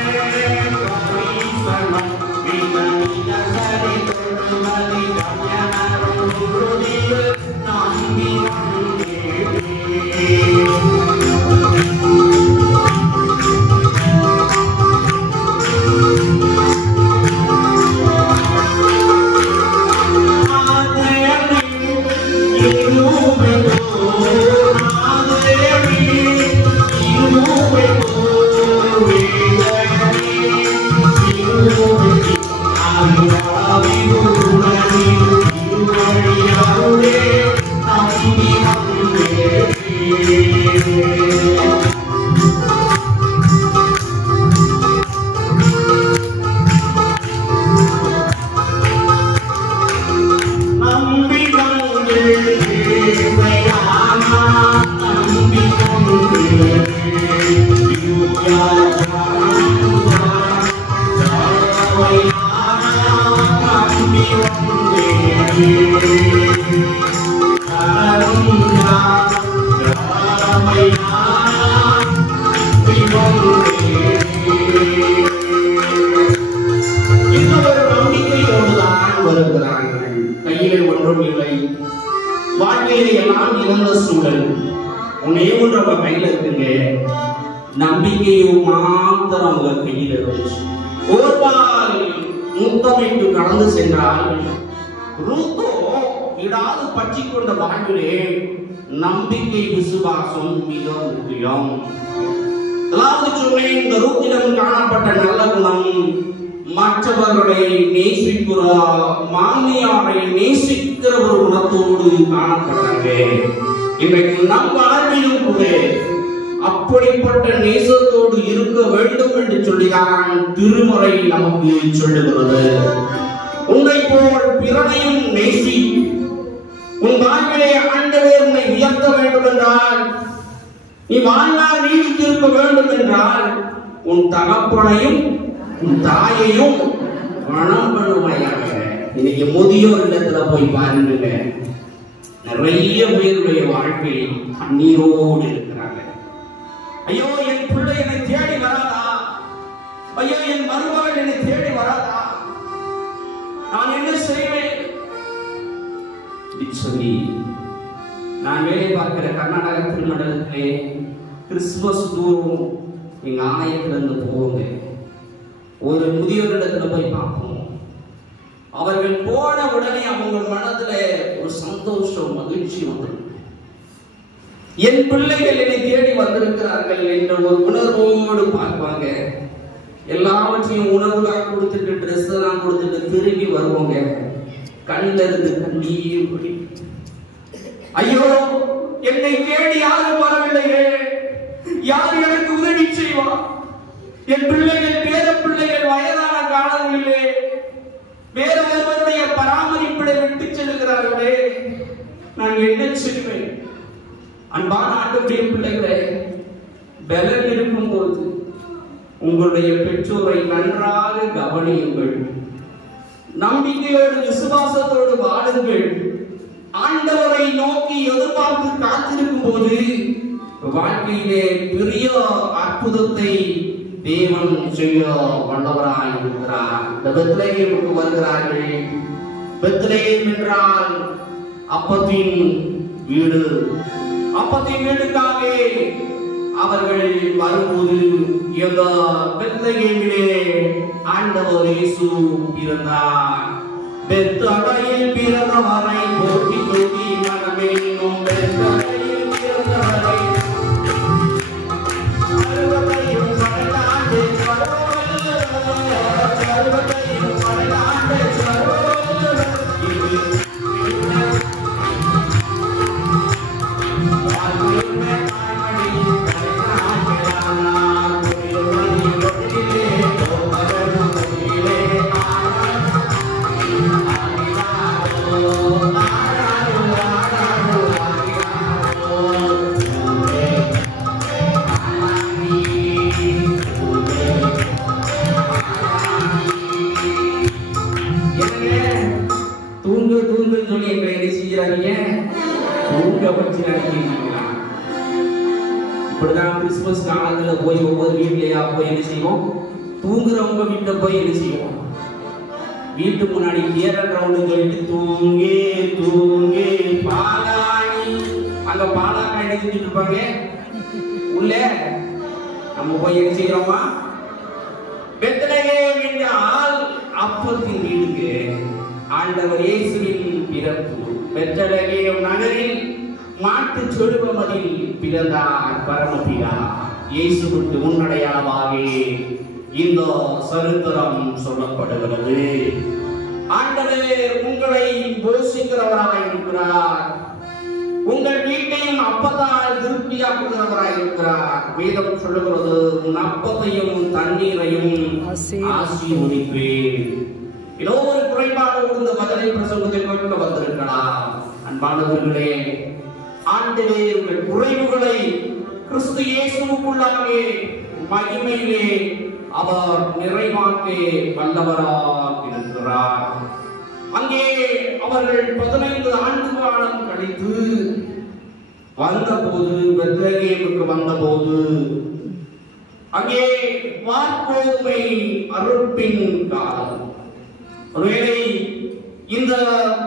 தரிசனோ விமனித சரி தொடுமதி கம்யனரும் குருதியில் நம்பி கையிலே ஒன்றும் இல்லை, வாழ்க்கையில எல்லாம் இழந்த சூழல். உன்னே ஒன்று உங்க கையில இருக்குங்க, நம்பிக்கையும் மாத்திரம் உங்க கையில இருந்துச்சு. ஓர்பால் முத்தமிட்டு கடந்து சென்றால் ரூத்தோ இடாது பற்றி கொண்ட வாழ்விலே நம்பிக்கை விசுவாசம் மிக முக்கியம். அதாவது சொன்னேன், இந்த ரூத்திடம் காணப்பட்ட நல்ல குணம் மற்றவர்களை நேசிக்கிற மாமியாரை நேசிக்கிற ஒரு குணத்தோடு காணப்பட்டாங்க. இன்றைக்கு நம் வாழ்விலும் கூட அப்படிப்பட்ட நேசத்தோடு இருக்க வேண்டும் என்று சொல்லிதான் திருமறை நமக்கு சொல்லுகிறது. உன்னை போல் பிறனையும் நேசி. உன் வாழ்விலே ஆண்டவர் உன்னை உயர்த்த வேண்டும் என்றால், நீ வாழ்நாள் நீடித்திருக்க வேண்டும் என்றால், உன் தகப்பனையும் உன் தாயையும் மனம் பண்ணுவாயாக. இன்னைக்கு முதியோர் இடத்துல போய் பாருங்க, நிறைய பேருடைய வாழ்க்கை கண்ணீரோடு இருக்கிறாங்க. ஐயோ, என் பிள்ளை என்னை தேடி வராதா, ஐயோ என் மருமகள் என்னை தேடி வராதா, நான் என்ன செய்வேன் சொல்லி நான் வேலை பார்க்கிற கர்நாடக திருமண்டலத்திலே கிறிஸ்துமஸ் தூரம் எங்க ஆலயத்துல இருந்து போவோங்க. ஒரு முதியோரிடத்துல போய் பார்ப்போம். அவர்கள் போன உடனே அவங்க மனதுல ஒரு சந்தோஷம், மகிழ்ச்சி வந்து, என் பிள்ளைகள் என்னை தேடி வந்திருக்கிறார்கள் என்ற ஒரு உணர்வோடு பார்ப்பாங்க. எல்லாவற்றையும் உணவுலாம் கொடுத்துட்டு, ட்ரெஸ் எல்லாம் கொடுத்துட்டு திரும்பி வருவாங்க. கண்ணில் இருந்து கண்ணீர் குடி. ஐயோ, என்னை தேடி யாரும் வரவில்லையே, யார் எனக்கு உதவி செய்வார்? என் பிள்ளைகள், பேர பிள்ளைகள் வயதான காலங்களிலே வேற ஒருவருடைய பராமரிப்பிட விட்டு செல்கிறார்களே, நான் என்ன செய்வேன்? அன்பான ஆண்டவருடைய பிள்ளைகளே, பலன் இருக்கும் போது உங்களுடைய பெற்றோரை நன்றாக கவனியுங்கள். நம்பிக்கையோடு விசுவாசத்தோடு வாழுங்கள். ஆண்டவரை நோக்கி எதிர்பார்த்து காத்திருக்கும் போது வாழ்க்கையிலே பெரிய அற்புதத்தை தேவன் செய்ய வல்லவராய் இருக்கிறார். பெத்லகேமுக்கு வருகிறார்கள். பெத்லகேம் என்றால் அப்பத்தின் வீடு. அப்பத்தின் வீடுக்காக அவர்கள் வரும்போது இந்த பெத்லகேமிலே ஆண்டவர் இயேசு பிறந்தார். பெத்லகேமில் பிறந்தவரை போற்றி போற்றி மனமென்னும் பெத்லகேமில் பிறந்தவரை சர்வத்தையும் பரலாண்டு சர்வத்தையும் பரலாண்டு கிடைக்கிறீங்களா? இப்படிதான் கிறிஸ்துமஸ் காலத்துல போய் ஒவ்வொரு வீட்லயா போய் என்ன செய்வோம்? தூங்குறவங்க வீட்டுல போய் என்ன செய்வோம்? வீட்டு முன்னாடி ஏரல் ரவுண்டு சொல்லிட்டு தூங்கே தூங்கே பாலாணி, அங்க பாலாணி எடுத்துட்டு இருப்பாங்க. உள்ள நம்ம போய் என்ன செய்யறோமா? பெத்லகேம் என்றால் அப்பத்தின் வீடுக்கு ஆண்டவர் இயேசுவின் பிறப்பு. பெத்லகேம் நகரில் மாட்டு சொலுவமதில் பிறந்தார் பரமபிதா. இயேசுவுக்கு முன்னடையாளமாக இந்த சரித்திரம் சொல்லப்படுகிறது. ஆண்டவர் உங்களை போஷிக்கிறவராய் இருக்கிறார். உங்கள் வீட்டையும் அப்பத்தால் திருப்தியாக்குகிறவராய் இருக்கிறார். வேதம் சொல்லுகிறது, உன் அப்பத்தையும் தண்ணீரையும் ஆசீர்வதிப்பேன். ஏதோ ஒரு குறைபாடு இந்த பதிலை பிரசங்கத்தை கொண்டு வந்திருக்கலாம். அன்பானவர்களே, ஆண்டவர் உங்கள் குறைவுகளை கிறிஸ்து இயேசுவுக்குள்ளாகவே மகிமையிலே அவர் நிறைவாக்க வல்லவராக இருக்கிறார். அங்கே அவர்கள் 15 ஆண்டு காலம் கழித்து வந்தபோது, பெத்லகேமுக்கு வந்தபோது அங்கே வார்கோதுமை அறுப்பின் காலம். ஒருவேளை இந்த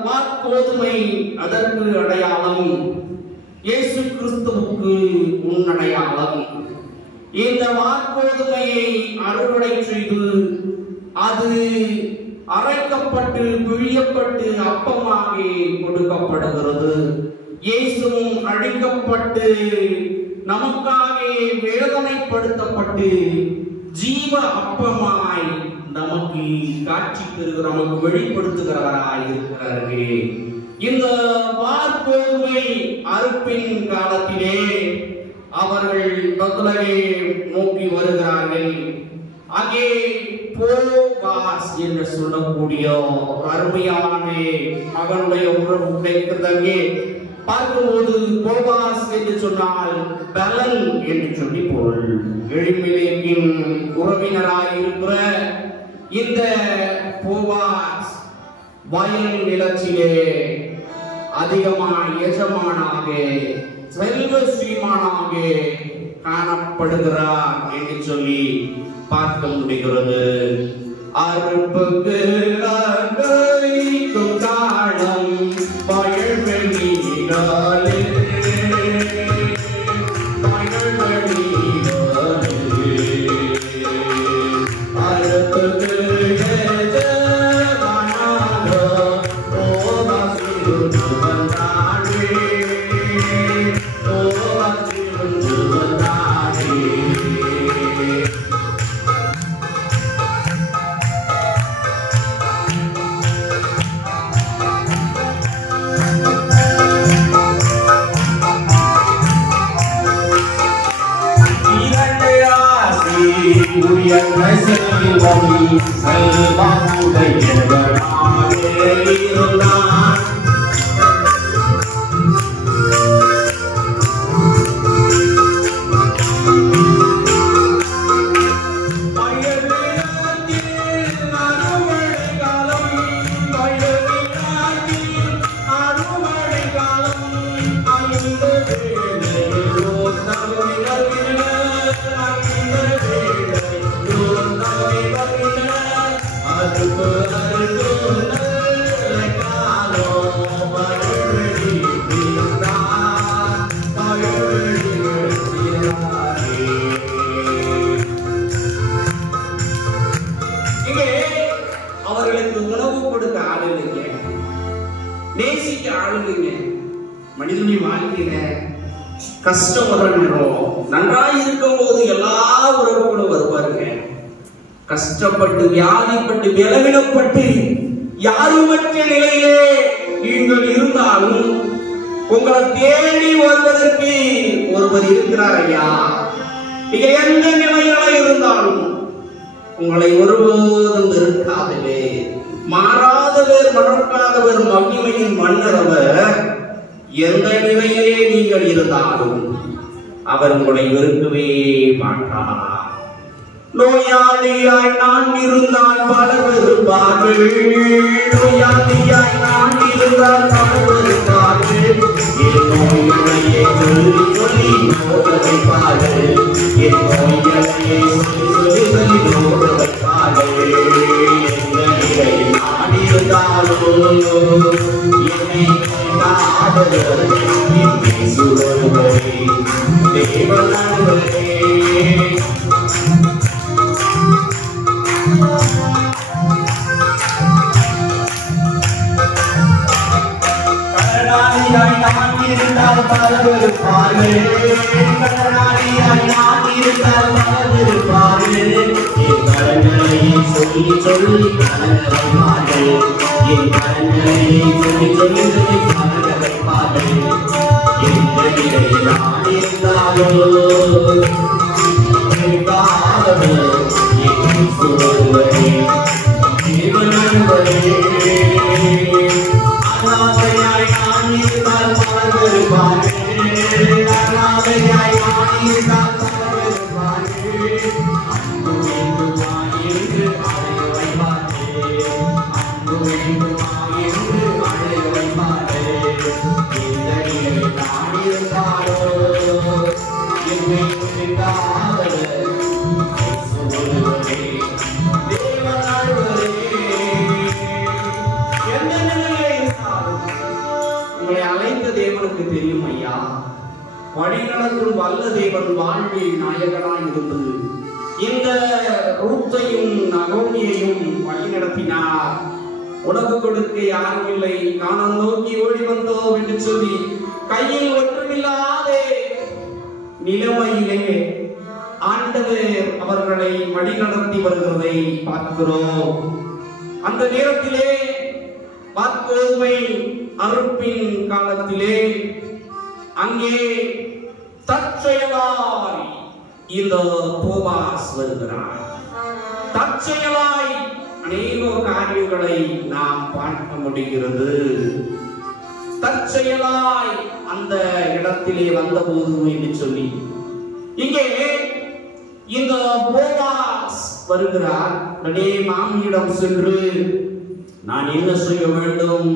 வார்கோதுமை அதற்கு அடையாளம், இயேசு கிறிஸ்துவுக்கு முன்னடையாளம். இந்த வார்கோதுமையை அறுவடை செய்து அது அரைக்கப்பட்டு பிழியப்பட்டு அப்பமாக கொடுக்கப்படுகிறது. இயேசுவும் அழிக்கப்பட்டு நமக்காக வேதனைப்படுத்தப்பட்டு ஜீவ அப்பமாய் நமக்கு காட்சி பெறுகிற, நமக்கு வெளிப்படுத்துகிறவராய் இருக்கிறார்கள். இந்த வார்கோதுமை அறுப்பின் காலத்திலே அவர்கள் பெத்லகேம் நோக்கி வருகிறார்கள். அங்கே போவாஸ் என்று சொல்லக்கூடிய அருமையான மகனுடைய உறவு கிடைக்கிறது. பார்க்கும்போது போவாஸ் என்று சொன்னால் பலன் என்று சொல்லி பொருள். எளிமையின் உறவினராய் இருக்கிற இந்த போவாஸ் வயல் நிலத்திலே அதிகமான எஜமானாக செல்வ ஸ்ரீமானாக காணப்படுகிறார் என்று சொல்லி பார்க்க முடிகிறது. அறுப்புக்கு அறுக்கும் தாளம் வயல்வெளியிலே அவர்களுக்கு உணவு கொடுக்க ஆள் இல்லைங்க, நேசிக்க ஆள் இல்லைங்க. மனிதனுடைய வாழ்க்கையில கஷ்டம் வரணும். நன்றாய் இருக்கும் போது எல்லா உறவுகளும் வருவாருங்க. கஷ்டப்பட்டு வியாதிப்பட்டு பலவீனப்பட்டு யாருமற்ற நிலையிலே நீங்கள் இருந்தாலும் உங்களை தேடி வருவதற்கு ஒருவர் இருக்கிறார் ஐயா. நீங்க எந்த நிலையில இருந்தாலும் உங்களை ஒருபோதும் இருக்காதவே, மாறாதவர் மறக்காதவர் மகிமையின் மன்னரவர். எந்த நிலையிலே நீங்கள் இருந்தாலும் அவர் உங்களை வெறுக்கவே மாட்டார். நோயாளியாய் நான் இருந்தால் பலர் வெறுப்பார்கள். நோயாளியாய் நான் இருந்தால் பலர் வெறுப்பார்கள். என் நோய்களையே சொல்லி சொல்லி நோக்க வைப்பார்கள். என் நோய்களையே சொல்லி சொல்லி நோக்க வைப்பார்கள். எந்த நிலையில் நான் இருந்தாலும் என்னை காவலர் என் சுடர்வரே தேவனவரே. கடனாளியாய் நான் இருந்தால் பலர் வெறுப்பார்கள். கடனாளியாய் நான் இருந்தால் பலர் வெறுப்பார்கள். என் கடன்களையே சொல்லி சொல்லி கலங்க வைப்பார்கள். என் கடன்களையே சொல்லி சொல்லி சொல்லி கலங்க வைப்பார்கள். எந்த நிலையில் நான் இருந்தாலும் என் காவலர் என் சுடர்வரே தேவனவரே. அனாதையாய் நான் இருந்தால் பலர் வெறுப்பார்கள். அனாதையாய் நான் இருந்தால் பலர் வெறுப்பார்கள். அன்பு வேண்டுமா என்று அழைய வைப்பார்கள். அன்பு வேண்டுமா என்று அழைய வைப்பார்கள். எந்த நிலையில் நான் இருந்தாலோ என்னை காவலர் இயேசுவே தேவனவரே. எந்த நிலையில் இருந்தாலும் உங்களை அழைத்த தேவனுக்கு தெரியும் ஐயா. வழி நடத்தும் வல்ல தேவன் வாழ்வில் நாயகனாய் இருந்தது. இந்த ரூத்தையும் நகோமியையும் வழி நடத்தினார். உணவு கொடுக்க யாரும் இல்லை, காணம் நோக்கி ஓடி வந்தோம் என்று சொல்லி கையில் ஒன்றுமில்லாத நிலைமையிலே ஆண்டவர் அவர்களை வழி நடத்தி வருகிறதை பார்க்கிறோம். அந்த நேரத்திலே வார்கோதுமை அறுப்பின் காலத்திலே அங்கே தற்செயலாய் இந்த போவாஸ் வருகிறார். தற்செயலாய் அநேக காரியங்களை நாம் பார்க்க முடிகிறது. தற்செயலாய் அந்த இடத்திலே வந்தபோது என்று சொல்லி இங்கே இந்த போவாஸ் வருகிறார். உடனே மாமியிடம் சென்று நான் என்ன செய்ய வேண்டும்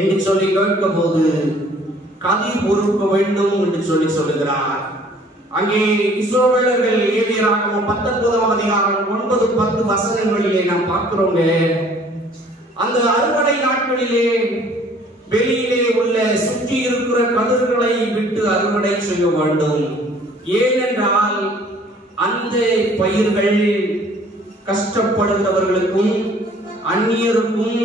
என்று சொல்லி கேட்க போது கதிர் பொறுக்க வேண்டும் என்று சொல்லி சொல்லுகிறார். அங்கே இஸ்ரவேலர்கள் லேவியராகமம் 19ஆம் அதிகாரம் 9-10 வசனங்களிலே நாம் பார்க்கிறோங்க. அந்த அறுவடை நாட்களிலே வெளியிலே உள்ள சுற்றி இருக்கிற கதிர்களை விட்டு அறுவடை செய்ய வேண்டும். ஏனென்றால் அந்த பயிர்கள் கஷ்டப்படுகிறவர்களுக்கும் அந்நியருக்கும்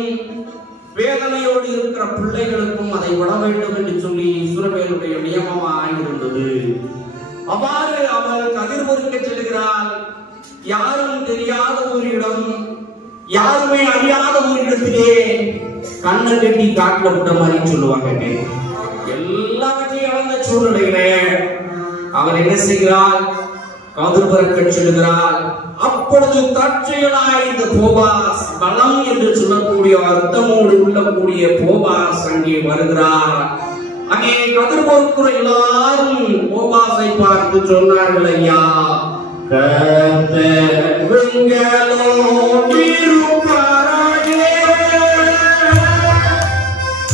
வேதனையோடு இருக்கிற பிள்ளைகளுக்கும் அதை விட வேண்டும் என்று சொல்லி இஸ்ரவேலுடைய நியமமாக இருந்தது. அவ்வாறு அவள் கதிர் பொறுக்க செல்கிறாள். யாரும் தெரியாத ஒரு இடம், யாருமே அறியாத ஒரு இடத்திலே கண்ணை கட்டி காட்டுல விட்ட மாதிரி சொல்லுவாங்க. எல்லாவற்றையும் இழந்த சூழ்நிலையில அவர் என்ன செய்கிறாள்? கதிர் பொறுக்க செல்கிறாள். அப்பொழுது தற்செயலாய் இந்த போவாஸ், பலம் என்று சொல்லக்கூடிய அர்த்தமோடு உள்ளக்கூடிய போவாஸ் அங்கே வருகிறார். அங்கே கதிர் பொறுக்கிற எல்லாரும் போவாசை பார்த்து சொன்னார்கள், ஐயா கர்த்தர் உங்களோடு இருப்பாராக,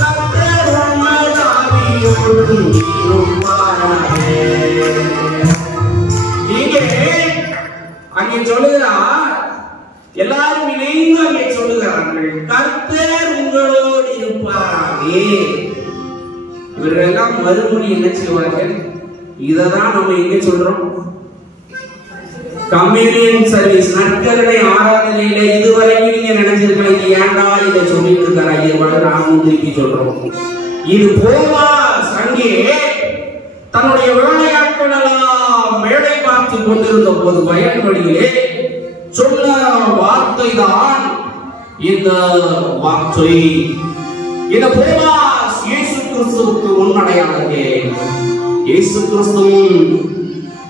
கர்த்தர் உங்கள் ஆவியோடு இருப்பாராக. அங்கே சொல்லுகிறார், எல்லாரும் இணைந்து அங்கே சொல்லுகிறார்கள், கர்த்தர் உங்களோடு இருப்பாராக. இவர்களெல்லாம் மறுமொழி என்ன செய்வார்கள்? இததான் நம்ம எங்க சொல்றோம், கம்யூனியன் சர்வீஸ் நற்கருணை ஆராதனையில இதுவரைக்கும் நீங்க நினைச்சிருக்கீங்க, ஏன்டா இதை சொல்லிட்டு இருக்காரு ஐயா, நாமும் திருப்பி சொல்றோம். இது போவாஸ் அங்கே தன்னுடைய வேலையாட்கள் எல்லாம் வேலை பார்த்து கொண்டிருந்த போது வயல்வெளியிலே சொன்ன வார்த்தை தான் இந்த வார்த்தை. இந்த போவாஸ் இயேசு கிறிஸ்துவுக்கு முன்னடையாளர்களே. இயேசு கிறிஸ்துவும்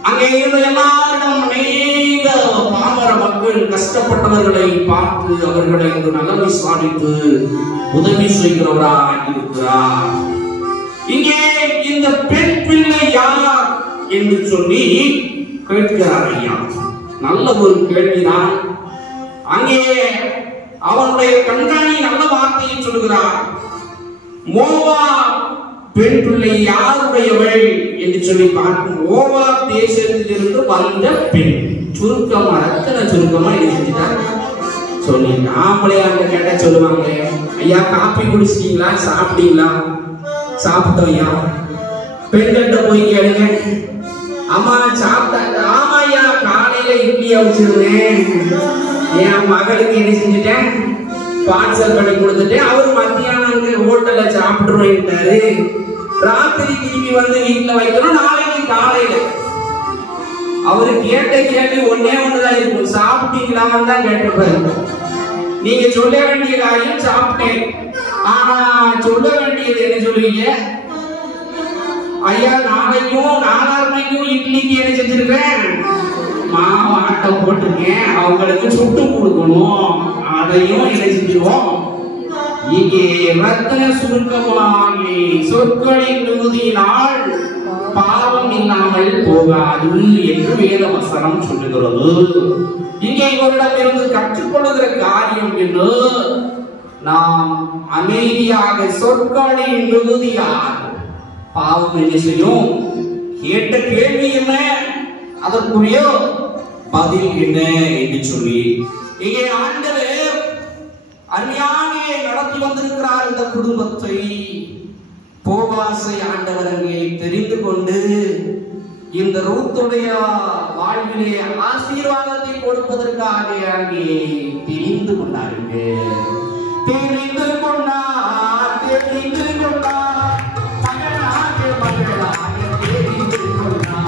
அங்கே இருந்த எல்லாரிடம் அநேக பாமர மக்கள் கஷ்டப்பட்டவர்களை பார்த்து அவர்களை நலம் விசாரித்து உதவி செய்கிறவராக இருக்கிறார். இங்கே இந்த பெண் பிள்ளை யார் என்று சொல்லி கேட்கிறார் ஐயா. நல்ல ஒரு கேள்விதான். அங்கே அவனுடைய கண்காணி நல்ல வார்த்தையை சொல்கிறார். மோவாப் பெண் பிள்ளை யாருடையவள் என்று சொல்லி பார்க்கும். மோவாப் தேசத்திலிருந்து வந்த பெண். சுருக்கமா ரத்தன சுருக்கமா எழுதிட்டாங்க. சொல்லி நாமளே அங்க கேட்ட சொல்லுவாங்க, ஐயா காப்பி குடிச்சிட்டீங்களா, சாப்பிட்டீங்களா? சாப்பிட்டோம் ஐயா. பெண்கிட்ட போய் கேளுங்க, அம்மா சாப்பிட்டாங்க. ஆமா ஐயா, காலையில இட்லியா வச்சிருந்தேன், என் மகளுக்கு என்ன செஞ்சுட்டேன், பார்சல் பண்ணி கொடுத்துட்டேன். அவரு மத்தியானம் ஹோட்டல்ல சாப்பிட்டுருவாரு. ராத்திரி திரும்பி வந்து வீட்டுல வைக்கணும், நாளைக்கு காலையில. அவரு கேட்ட கேள்வி ஒன்னே ஒண்ணுதான் இருக்கும், சாப்பிட்டீங்களான்னு தான் கேட்டிருப்பாரு. நீங்க சொல்ல வேண்டிய காரியம் சாப்பிட்டேன், ஆனா சொல்ல வேண்டியது என்ன சொல்லுவீங்க? ஐயா நாளைக்கும் 4:30 மணிக்கும் இட்லிக்கு என்ன செஞ்சிருக்கேன், மாவு ஆட்டை போட்டிருக்கேன், அவங்களுக்கு சுட்டு கொடுக்கணும், அதையும் என்ன செஞ்சிருவோம். இங்கே ரத்தன சுருக்கமாகி சொற்களின் மிகுதியினால் பாவம் இல்லாமல் போகாது என்று வேத வசனம் சொல்லுகிறது. இங்கே இவரிடமிருந்து கற்றுக்கொள்ளுகிற காரியம் என்று நாம் அமைதியாக சொற்களின் மிகுதியால் பாவம் என்ன செய்யும். கேட்ட கேள்வி என்ன, அதற்குரிய பதில் என்ன என்று சொல்லி இங்கே ஆண்டவர் அருமையாக நடத்தி வந்திருக்கிறார். இந்த குடும்பத்தை போவாசை ஆண்டவர் அங்கே தெரிந்து கொண்டு இந்த ரூத்துடைய வாழ்விலே ஆசீர்வாதத்தை கொடுப்பதற்காக அங்கே தெரிந்து கொண்டாருங்க. தெரிந்து கொண்டார், தெரிந்து கொண்டார், மகனாக மகளாக தெரிந்து கொண்டார்.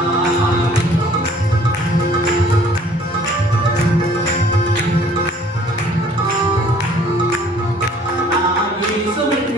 நான் இயேசுவின்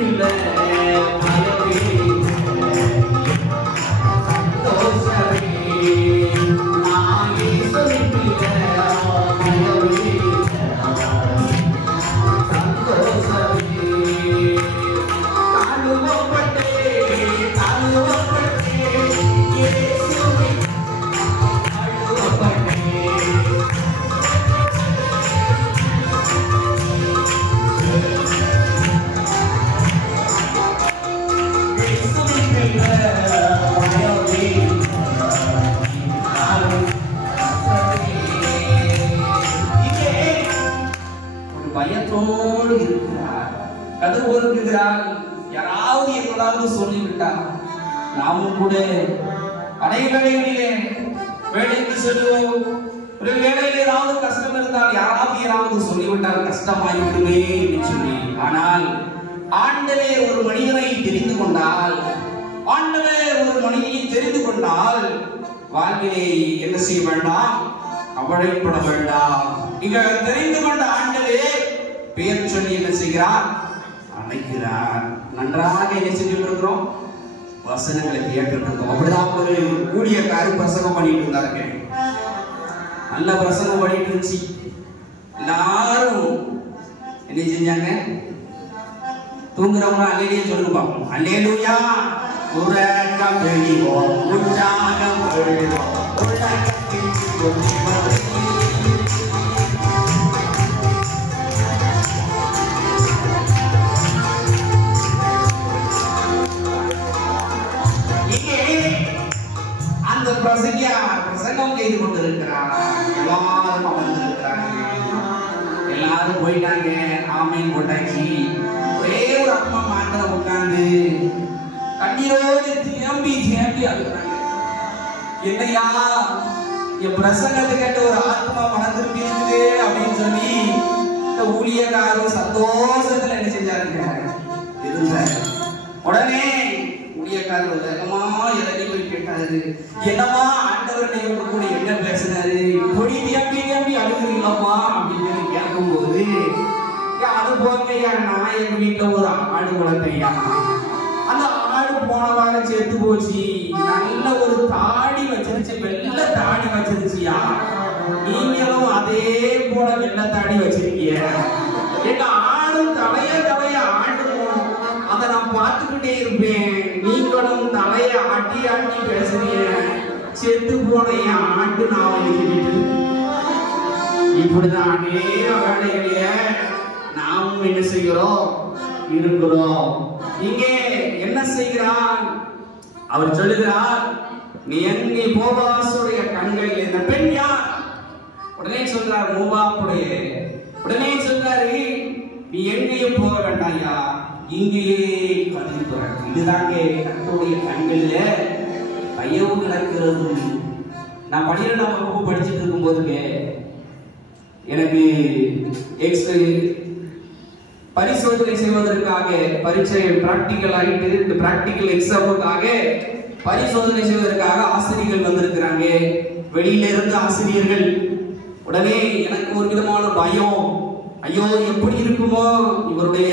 பயத்தோடு இருக்கிறார், கதறுகிறார். யாராவது என்னோடாவது சொல்லிவிட்டார், நாமும் கூட அநேக வேளைகளிலே வேலைக்கு செல்வோம். ஒரு வேலையில் ஏதாவது கஷ்டம் இருந்தால் யாராவது சொல்லிவிட்டால் கஷ்டமாகிவிடுமே என்று சொல்லி. ஆனால் ஆண்டவர் ஒரு மனிதனை தெரிந்து கொண்டால், ஆண்டவர் ஒரு மனிதனை தெரிந்து கொண்டால் வாழ்விலே என்ன செய்ய வேண்டாம், கவலைப்பட வேண்டாம். இங்க தெரிந்து கொண்ட ஆண்டவர் பெயர் சொல்லி என்ன செய்கிறார், அழைக்கிறார். நன்றாக என்ன செஞ்சுட்டு இருக்கிறோம், வசனங்களை கேட்டு இருக்கோம். அப்படிதான் ஒரு ஊழியக்காரர் பிரசங்கம் பண்ணிட்டு இருந்தாங்க. நல்ல பிரசங்கம் பண்ணிட்டு இருந்துச்சு. எல்லாரும் என்ன செஞ்சாங்க, தூங்குறவங்க அல்லேலூயா சொல்லுங்க பாப்போம். அல்லேலூயா, உறக்கம் வெளிவோம், உற்சாகம் வெளிவோம், உலகத்தில் அந்த பிரசங்கம் செய்து கொண்டிருக்கிறார். எல்லாரும் அமர்ந்திருக்கிறாங்க, எல்லாரும் போயிட்டாங்க, ஆமீன் போட்டாச்சு. ஒரே ஒரு அம்மா மாத்திர உட்கார்ந்து கண்ணீரோடு தேம்பி அழுகிறாங்க. என்னையா, என் பிரசங்கத்தை கேட்ட ஒரு ஆத்மா மனதிரும்பி இருக்குது அப்படின்னு சொல்லி இந்த ஊழியக்காரர் சந்தோஷத்துல என்ன செஞ்சாருங்க இருந்தார். உடனே ஊழியக்காரர் வேகமா இறங்கி போய் கேட்டாரு, என்னமா ஆண்டவர் இவங்க கூட என்ன பேசினாரு, இப்படி தேம்பி அழுகிறீங்களா அப்படின்னு கேட்கும் போது, அது போங்கய்யா, நான் எங்க வீட்டுல ஒரு ஆடு வளர்த்தையா, அந்த ஆடு போன வாரம் செத்து போச்சு, நல்ல ஒரு தாடி வச்சிருச்சு, வெள்ள தாடி வச்சிருச்சியா, நீங்களும் அதே போல வெள்ள தாடி வச்சிருக்கீங்க, எங்க ஆடும் தலைய ஆடும், அதை நான் பார்த்துக்கிட்டே இருப்பேன், நீங்களும் தலைய ஆட்டி பேசுறீங்க, செத்து போன என் ஆட்டு நான் இப்படிதான் அநேக வேலைகளிலே நாம் என்ன செய்கிறோம் இருக்கிறோம். இங்கே என்ன செய்கிறான்? அவர் சொல்லுகிறார், நீ எங்கே போவாசுடைய கண்களில் இந்த பெண் யார்? உடனே சொல்றார் மோவாப்புடைய. உடனே சொல்றாரு, நீ எங்கேயும் போக வேண்டாயா, இங்கேயே கதிர்புற. இதுதாங்க கர்த்தருடைய கண்களில தயவு நடக்கிறது. நான் 12ஆம் வகுப்பு படிச்சுட்டு இருக்கும் போதுங்க எனக்கு பரிசோதனை செய்வதற்காக பரீட்சை பிராக்டிக்கல் ஆகிட்டு இந்த பிராக்டிக்கல் எக்ஸாமுக்காக பரிசோதனை செய்வதற்காக ஆசிரியர்கள் வந்திருக்கிறாங்க. வெளியில இருந்து ஆசிரியர்கள். உடனே எனக்கு ஒரு விதமான பயம். ஐயோ எப்படி இருக்குமோ, இவருடைய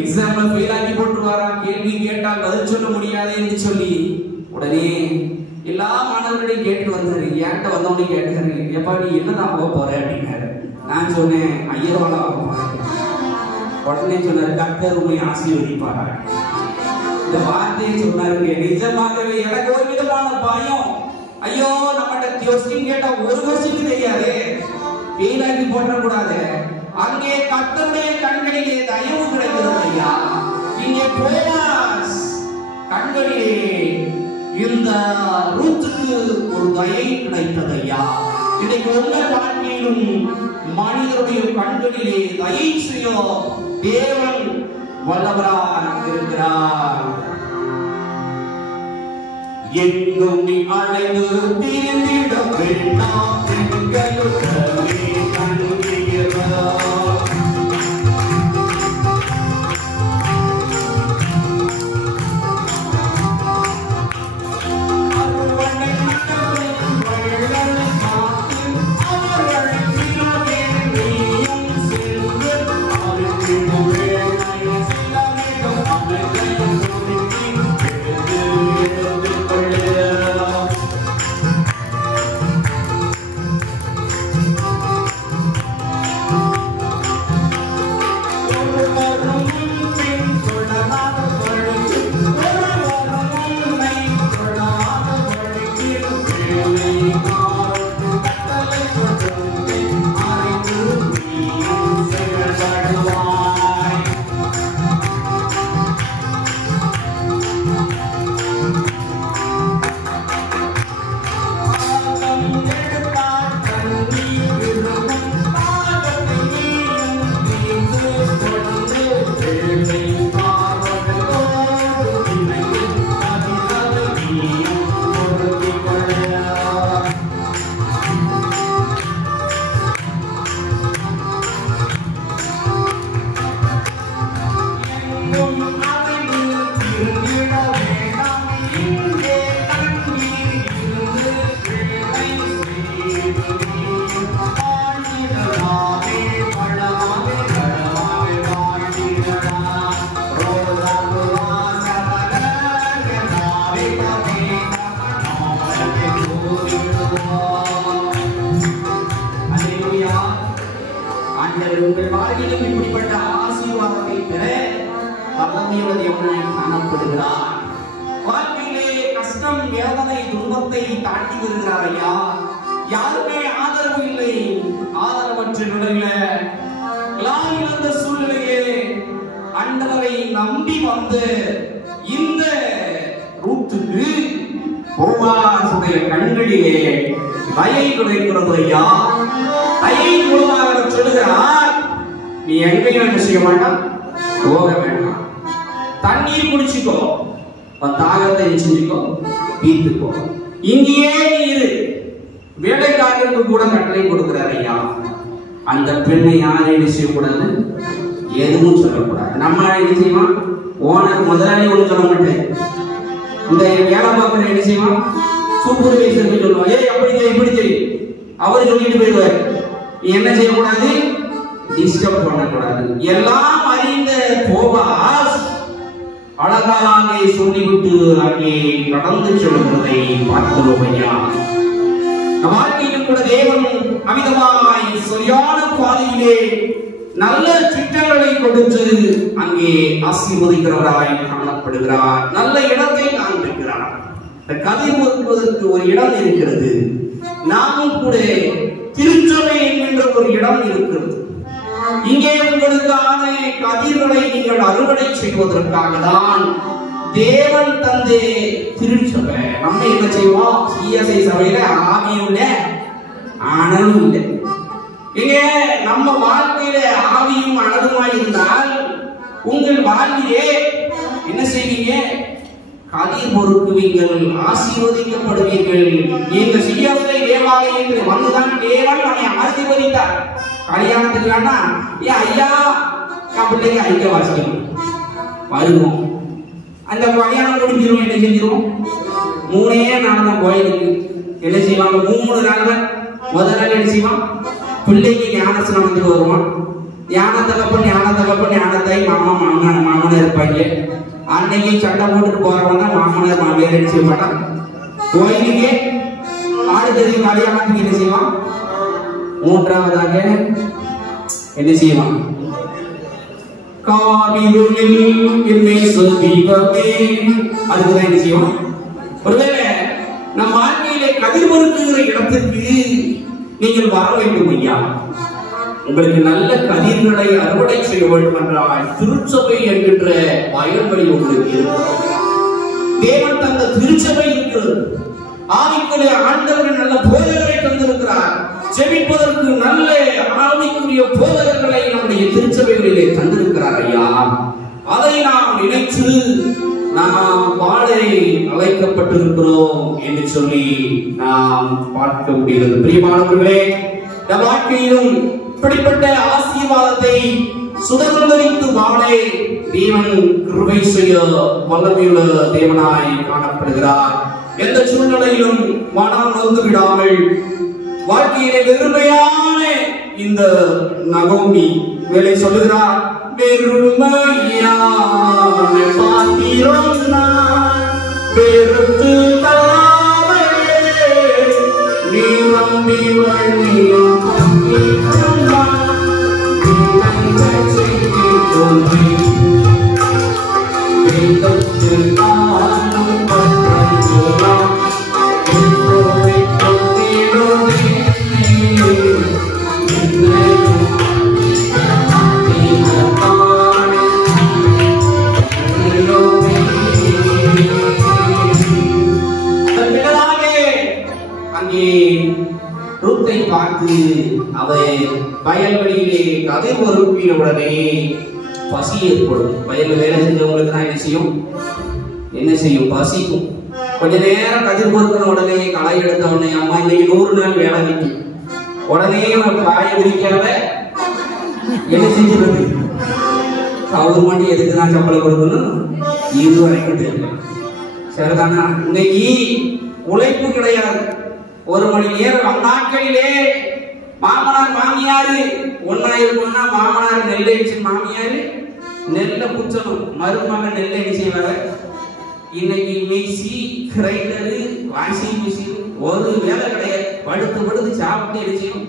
எக்ஸாம்ல ஃபெயில் ஆகி போட்டுருவாரா, கேள்வி கேட்டால் பதில் சொல்ல முடியாது என்று சொல்லி உடனே எல்லா மாணவர்களையும் கேட்டு வந்தாரு. என்கிட்ட வந்தவனே கேட்டாரு, எப்பா நீ என்னதான் ஆக போற அப்படின்னாரு. நான் சொன்னேன், ஐயரோட ஆக போறேன். உடனே சொன்னாரு, கர்த்தர் உண்மை ஆசீர்வதிப்பாரா. இந்த வார்த்தையை சொன்னாருங்க. நிஜமாகவே எனக்கு ஒரு விதமான பயம். ஐயோ நம்மகிட்ட கொஸ்டின் கேட்டா ஒரு கொஸ்டின் தெரியாது, ஃபெயில் ஆகி போட்டக்கூடாது. அங்கே கர்த்தருடைய கண்களிலே தயவு கிடைக்கிறது ஐயா. இங்கே போவாஸ் கண்களிலே இந்த ரூத்துக்கு ஒரு தயை கிடைத்தது ஐயா. இன்னைக்கு உங்கள் வாழ்க்கையிலும் மனிதருடைய கண்களிலே தயை செய்ய தேவன் வல்லவராக இருக்கிறார். எங்கும் நீ அழைந்து தீர்ந்திட வேண்டாம், எங்களுடனே கண்கிறோம். உங்கள் வாழ்க்கையிலும் இப்படிப்பட்ட ஆசீர்வாதத்தை பெற காணப்படுகிறார். வாழ்க்கையிலே கஷ்டம், வேதனை, துன்பத்தை தாண்டி வருகிறார் ஐயா. யாருமே ஆதரவு இல்லை. ஆதரவற்ற நிலையில இருந்த சூழ்நிலையே ஆண்டவரை நம்பி வந்து இந்த ரூத்துக்கு போவாசுடைய கண்களிலே தயை கிடைக்கிறது ஐயா. தயை மூலமாக சொல்லுகிறார், நீ எங்கேயும் என்ன செய்ய வேண்டாம், போக வேண்டாம், தண்ணீர் குடிச்சுக்கோ, தாகத்தை செஞ்சுக்கோ, தீர்த்துக்கோ, இங்கேயே இரு. வேலைக்காரருக்கு கூட கட்டளை கொடுக்கிறார் ஐயா. அந்த பெண்ணை யாரும் என்ன செய்யக்கூடாது, எதுவும் சொல்லக்கூடாது. நம்ம என்ன செய்வோம், ஓனர் முதலாளி ஒன்று சொல்ல மாட்டேன், இந்த வேலை பார்க்கணும் என்ன செய்வோம், சூப்பர்வைசர் சொல்லுவோம், ஏய் அப்படி செய் இப்படி செய், அவரு சொல்லிட்டு போயிடுவார். என்ன செய்யக்கூடாது, டிஸ்டர்ப் பண்ணக்கூடாது. எல்லாம் அறிந்த போவாஸ் அழகாக சொல்லிவிட்டு அங்கே கடந்து செல்வதை பார்க்கிறோம் ஐயா. வாழ்க்கையிலும் கூட தேவன் அமிதமாய் சரியான பாதையிலே நல்ல திட்டங்களை கொடுத்து அங்கே ஆசீர்வதிக்கிறவராய் காணப்படுகிறார். நல்ல இடத்தை காண்பிக்கிறார். கதை பொறுப்பதற்கு ஒரு இடம் இருக்கிறது. நாமும் கூட திருச்சபை என்கின்ற என்ற ஒரு இடம் இருக்கிறது. இங்கே உங்களுக்கான கதிர்களை நீங்கள் அறுவடை செய்வதற்காக தான் தேவன் தந்தை திருச்சபை. நம்ம என்ன செய்வோம்? சிஎஸ்ஐ சபையில ஆவியும் இல்லை, அனலும் இல்லை. இங்க நம்ம வாழ்க்கையில ஆவியும் அனலுமாய் இருந்தால் உங்கள் வாழ்விலே என்ன செய்வீங்க? கதிர் பொறுக்குவீர்கள், ஆசீர்வதிக்கப்படுவீர்கள். இந்த சிஎஸ்ஐ தேவாலயத்தில் வந்துதான் தேவன் நம்மை ஆசீர்வதித்தார். கல்யாணத்துக்கு வேணா ஏன் ஐயா என் பிள்ளைங்க ஐக்கிய வாசிக்கணும் வருவோம். அந்த கல்யாணம் முடிஞ்சிடும். என்ன செஞ்சிடும்? 3 நாள் தான் கோயிலுக்கு என்ன செய்வாங்க? 3 நாள் தான். முதல் நாள் என்ன செய்வான்? பிள்ளைக்கு ஞானஸ்நானம் வந்து வருவான். ஞானத்தாய் மாமன் இருப்பாங்க. அன்னைக்கு சண்டை போட்டுட்டு போறவங்க மாமனார் மாமியார் என்ன செய்ய மாட்டான். கோயிலுக்கே அடுத்தது கல்யாணத்துக்கு என்ன செய்வான்? 3ஆவதாக என்ன செய்வான்? அதுக்குதான் என்ன செய்வோம்? ஒருவேளை நம் வாழ்க்கையிலே கதிர் பொறுக்குகிற இடத்திற்கு நீங்கள் வர வேண்டும் ஐயா. உங்களுக்கு நல்ல கதிர்களை அறுவடை செய்ய வேண்டும் என்றால் திருச்சபை என்கின்ற வயல்வெளி உங்களுக்கு இருக்கிறது. தேவன் தந்த திருச்சபை இருக்கிறது. ஆவிக்குரிய ஆண்டவர்கள் நல்ல போதகரை தந்திருக்கிறார். ஜெபிப்பதற்கு நல்ல ஆவிக்குரிய போதகர்களை நம்முடைய திருச்சபைகளிலே தந்திருக்கிறார் ஐயா. அதை நாம் நினைத்து நாம் பாட அழைக்கப்பட்டிருக்கிறோம் என்று சொல்லி நாம் பார்க்க முடிகிறது. பிரியமானவர்களே, நம் வாழ்க்கையிலும் இப்படிப்பட்ட ஆசீர்வாதத்தை சுதந்திரித்து வாழ தேவன் கிருபை செய்ய வல்லமையுள்ள தேவனாய் காணப்படுகிறார். எந்த சூழ்நிலையிலும் மனம் நொந்து விடாமல் வாழ்க்கையிலே வெறுமையான இந்த நகோமி வேலை சொல்லுகிறார். வெறுமையான பாத்திரம் நான் வெறுத்து தள்ளாமே நீ நம்பி வழியும் ரூத்தை பார்த்து அவை வயல்வெளியிலே கதிர் பொறுப்பின உடனே பசி ஏற்படும். வயல்ல வேலை செஞ்சவங்களுக்கு தான் என்ன செய்யும்? பசிக்கும். கொஞ்ச நேரம் கதிர் பொறுக்கின உடனே களை எடுத்த உடனே அம்மா இன்னைக்கு 100 நாள் வேலை நிற்கி உடனே காய விரிக்காத என்ன செஞ்சிருது? கவர்மெண்ட் எதுக்குதான் சம்பளம் கொடுக்கணும்? இது வரைக்கும் தெரியல. சரிதானா? இன்னைக்கு உழைப்பு கிடையாது. 1 மணி நேரம் அந்நாட்களிலே மாமனார் மாமியாரு ஒன்னா இருக்கணும்னா மாமனார் நெல்லை அடிச்சு மாமியாரு நெல்லை புச்சணும், மருமகன் நெல்லை அடிச்சு வர. இன்னைக்கு மிக்சி, கிரைண்டரு, வாஷிங் மிஷின் ஒரு வேலை கிடையாது. படுத்து சாப்பிட்டு அடிச்சும்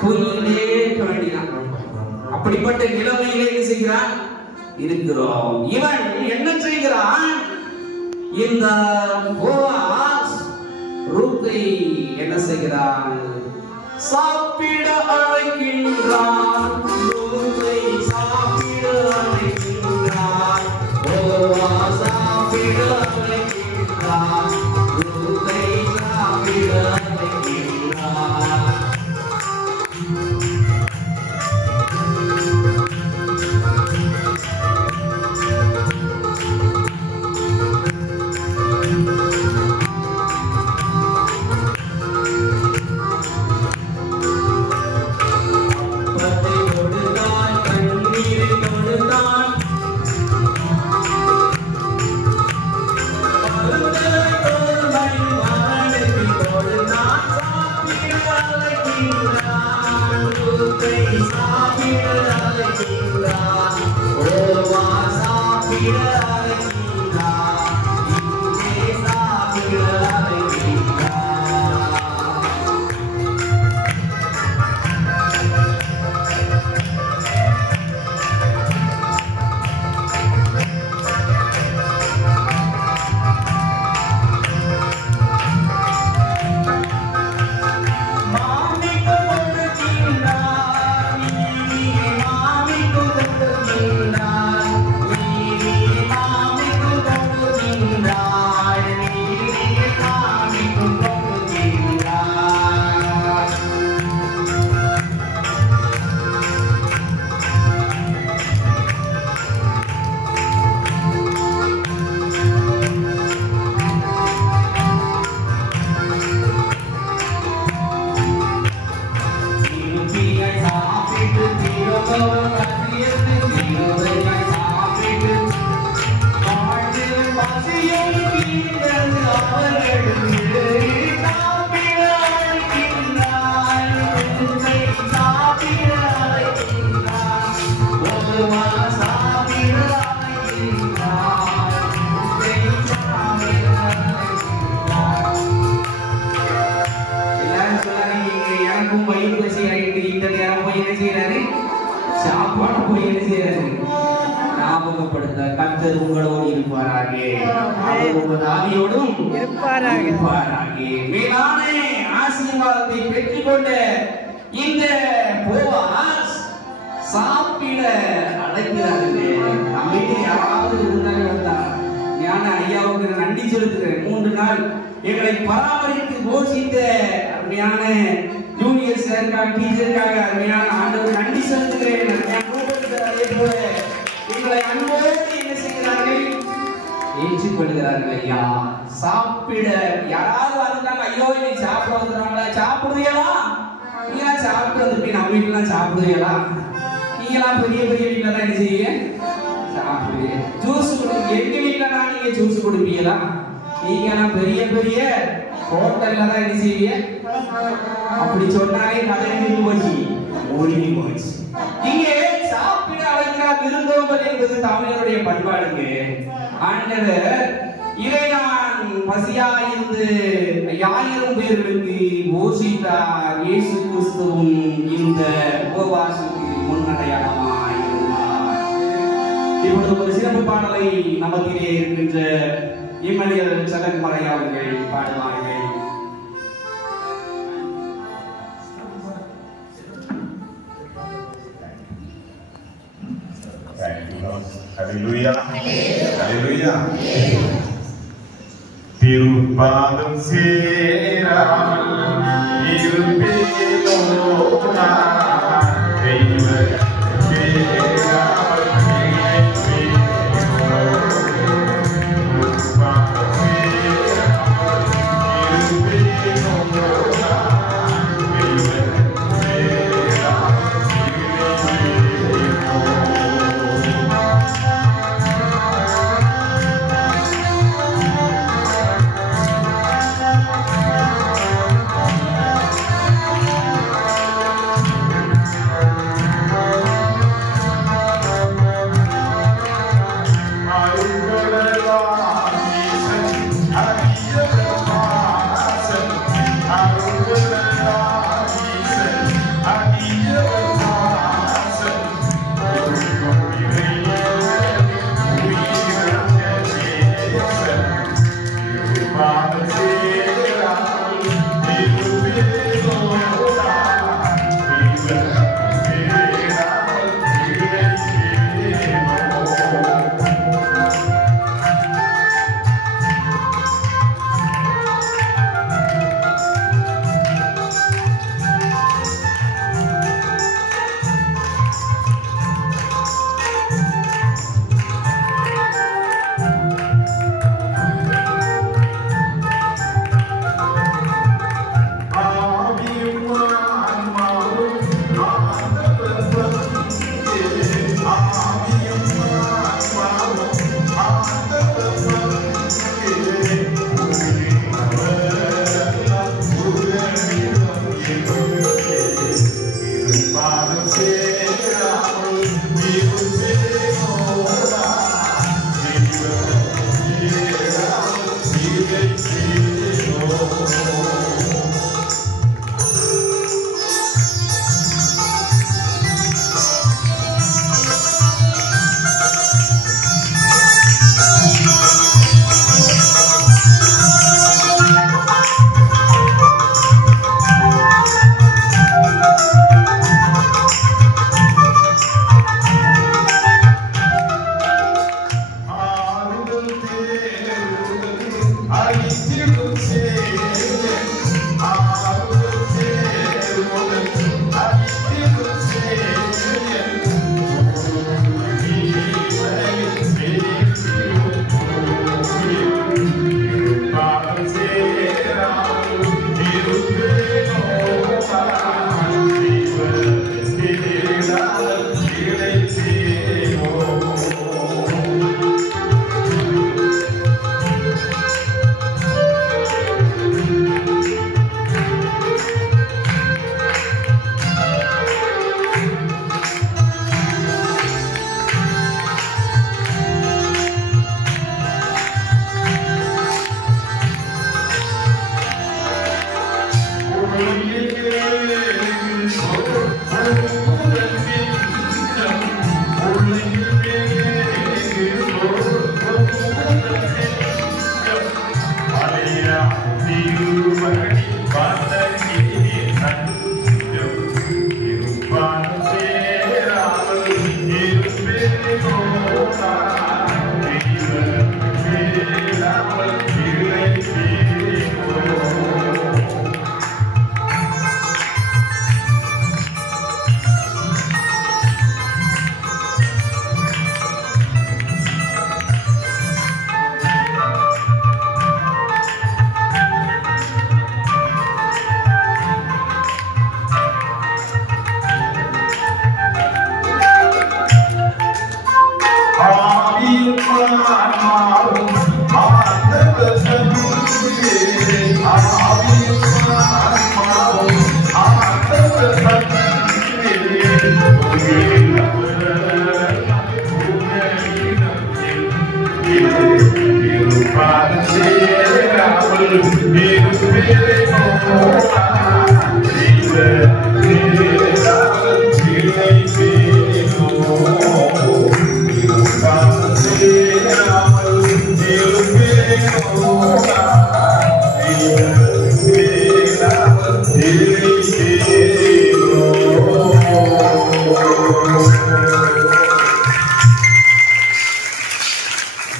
தூங்கிட்டே இருக்க வேண்டியதான். அப்படிப்பட்ட நிலைமையிலே என்ன செய்கிறான்? இருக்கிறோம். இவன் என்ன செய்கிறான்? இந்த போவாஸ் ரூத்தை என்ன செய்கிறான்? சாப்பிட அழைக்கின்றான். ரூத்தை சாப்பிட அழைக்கின்றான். போவாஸ் சாப்பிட அழைக்கின்றான். ரூத்தை சாப்பிட அழைக்கின்றான். கர்த்தர் உங்களோடு இருப்பாராக, அவர் உங்கள் ஆவியோடும் இருப்பாராக. மேலான ஆசீர்வாதத்தை பெற்றுக்கொண்ட இந்த போவாஸ் சாப்பிட அழைக்கிறார்கள். நம்ம வீட்டில் யாராவது இருந்தாலும் வந்தார், ஞான ஐயாவுக்கு நன்றி செலுத்துகிறேன். 3 நாள் எங்களை பராமரித்து போஷித்த அருமையான ஜூனியர் சாருக்காக, டீச்சருக்காக அருமையான ஆண்டவர் நன்றி செலுத்துகிறேன். அதே போல எங்களை அன்போடு என்ன செய்கிறார்கள், ஏற்றுக்கொள்கிறார்கள். ஐயா சாப்பிட யாராவது வந்துட்டாங்க, ஐயோ நீ சாப்பிட வந்துடுறாங்களா, சாப்பிடுவீங்களா, நீங்களா சாப்பிட்டு வந்துட்டு நம்ம வீட்டுலாம் சாப்பிடுவீங்களா, நீங்களாம் பெரிய பெரிய வீட்டுல தான் என்ன செய்வீங்க, சாப்பிடுவீங்க. ஜூஸ் எங்க வீட்டுல நீங்க ஜூஸ் கொடுப்பீங்களா, நீங்களாம் பெரிய பெரிய ஹோட்டல்ல தான் என்ன செய்வீங்க. அப்படி சொன்னாலே கதை போச்சு, ஒழுங்கி போச்சு. இங்கே சாப்பிட அழைக்கிறார் விருந்தோம்பல் என்பது தமிழருடைய பண்பாடுங்க. ஆண்டவர் இறைவன் பசியாயிருந்து 1000 பேர்களுக்கு போஷித்தார். இயேசு கிறிஸ்துவும் இந்த உபவாசத்துக்கு முன்னடையாளமாய் இருந்தார். இப்பொழுது ஒரு சிறப்பு பாடலை நமக்கிலே இருக்கின்ற இம்மானுவேல் செல்லக்குமார் ஐயா அவர்கள் பாடுவார்கள். Haleluya. Haleluya. திருப்பாதம் சேராமல் இருப்பேனோ நான், தெய்வ சேராமல் இருப்பேனோ. திருப்பாதம் சேராமல் இருப்பேனோ நான், தெய்வ சேராமல் இருப்பேனோ.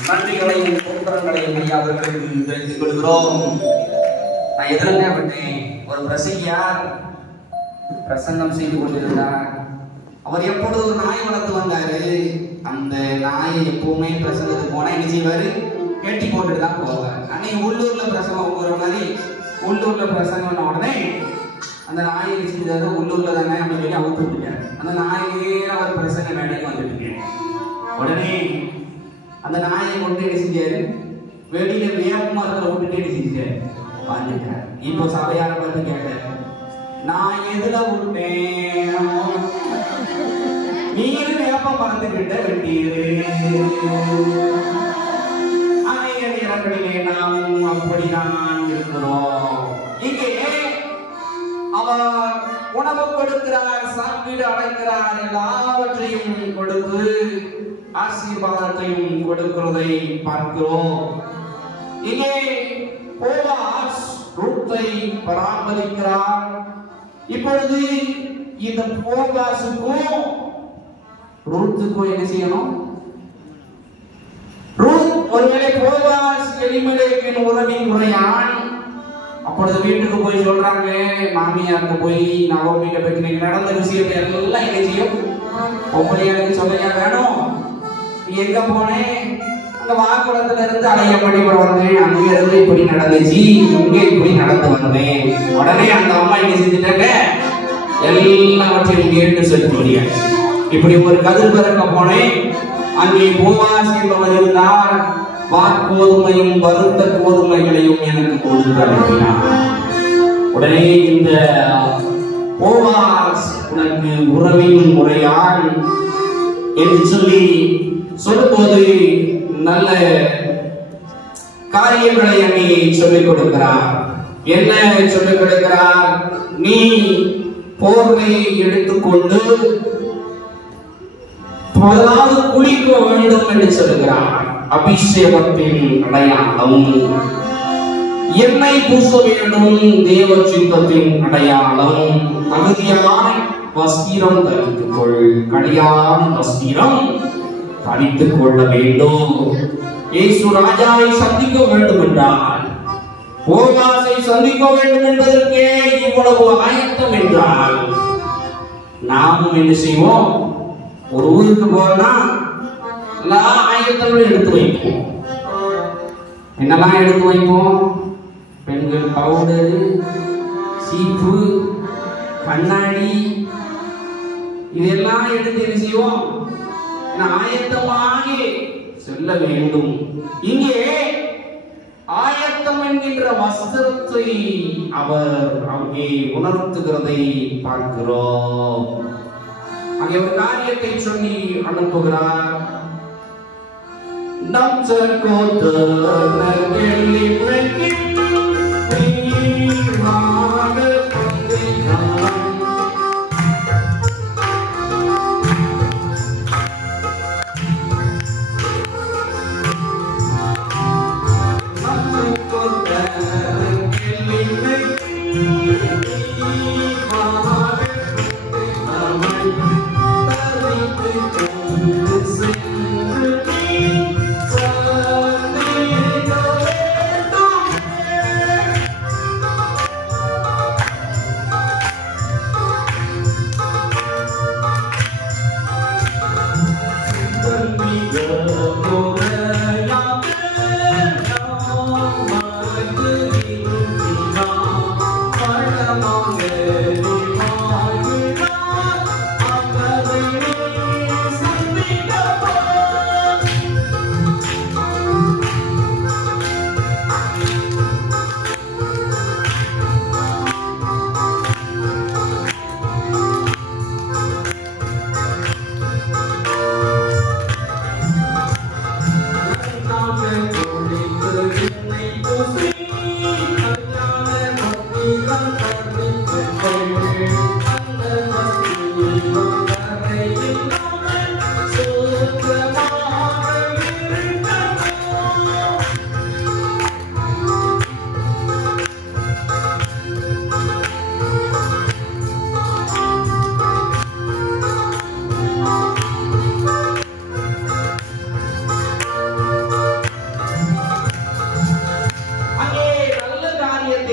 நன்றிகளையும் தோற்றங்களையும் அவர்களுக்கு தெரிவித்துக் கொள்கிறோம். நான் எதிரங்க விட்டேன். ஒரு பிரசங்கியார் பிரசங்கம் செய்து கொண்டிருந்தார். அவர் எப்பொழுது ஒரு நாய் வளர்த்து வந்தாரு. அந்த நாயை எப்பவுமே பிரசங்கத்துக்கு போனா என்ன செய்வாரு, கேட்டி போட்டுட்டு தான் போவார். அன்னைக்கு உள்ளூர்ல பிரசங்கம் போற மாதிரி உள்ளூர்ல பிரசங்கம் உடனே அந்த நாயை செஞ்சாரு. உள்ளூர்ல தானே அப்படின்னு சொல்லி அவுத்து விட்டுட்டாரு. அந்த நாயே அவர் பிரசங்க மேடைக்கு வந்துட்டு உடனே அந்த நாயை கொண்டு என்ன செஞ்சாரு, வெளியில வேப்பமரத்துல விட்டுட்டு என்ன செஞ்சாரு, வந்துட்டார். இப்போ சபையார பார்த்து கேட்டாரு, நான் எதுல விட்டேன், நீங்க வேப்ப மரத்துக்கிட்ட வெட்டீரு. அநேக நேரங்களிலே நாம் அப்படிதான் இருக்கிறோம். இங்கே அவர் உணவு கொடுக்கிறார், சாப்பிடு அடைக்கிறார், எல்லாவற்றையும் கொடுத்து ஆசீர்வாதத்தையும் கொடுக்கிறதை பார்க்கிறோம். இங்கே போவாஸ் ரூத்தை பராமரிக்கிறார். இப்பொழுது இந்த போவாஸுக்கும் ரூத்துக்கும் என்ன செய்யணும்? ரூத் ஒருவேளை போவாஸ் எலிமெலேக்கின் உறவின் முறையான். அப்பொழுது வீட்டுக்கு போய் சொல்றாங்க, மாமியாருக்கு போய் நவமியிட்ட பற்றி நடந்த விஷயத்தை எல்லாம் என்ன செய்யும், பொம்பளையாருக்கு சொல்லையா வேணும். எங்க போனேன், அங்க வாக்குளத்துல இருந்து அலையப்படி வந்தேன், அங்க இருந்து இப்படி நடந்துச்சு, இங்க இப்படி நடந்து வந்தேன். உடனே அந்த அம்மா என்ன செஞ்சுட்டாங்க, எல்லாவற்றையும் கேட்டு சொல்லி முடியாது. இப்படி ஒரு கதிர் பிறக்க போனேன், அங்கே போவாஸ் என்பவர் இருந்தார். வாக்கோதுமையும் வறுத்த கோதுமைகளையும் எனக்கு கொடுத்து அனுப்பினார். உடனே இந்த போவாஸ் உனக்கு உறவின் முறையால் என்று சொல்லி சொல்லும்போது நல்ல காரியங்களை அங்கே சொல்லிக் கொடுக்கிறார். என்ன சொல்லிக் கொடுக்கிறார்? நீ போர்வையை எடுத்துக்கொண்டு முதலாவது குளிக்க வேண்டும் என்று சொல்லுகிறார். அபிஷேகத்தின் அடையாளம். எண்ணெய் பூச வேண்டும், தேவ சித்தத்தின் அடையாளம். தகுதியான வஸ்திரம் தரித்துக் கொள், கடியான் வஸ்திரம் தரித்துக் கொள்ள வேண்டும். இயேசு ராஜாவை சந்திக்க வேண்டும் என்றால், போவாசை சந்திக்க வேண்டும் என்பதற்கே இவ்வளவு ஆயத்தம் என்றால், நாமும் என்ன செய்வோம்? ஒரு ஊருக்கு போனா எல்லா ஆயத்தங்களும் எடுத்து வைப்போம். என்னெல்லாம் எடுத்து வைப்போம்? பெண்கள் பவுடரு, சீப்பு, கண்ணாடி, இதெல்லாம் எடுத்து என்ன செய்வோம்? ஆயத்தமாகி செல்ல வேண்டும். இங்கே ஆயத்தம் என்கின்ற வஸ்திரத்தை அவர் அங்கே உணர்த்துகிறதை பார்க்கிறோம். அங்கே ஒரு காரியத்தை சொல்லி அனுப்புகிறார். நம்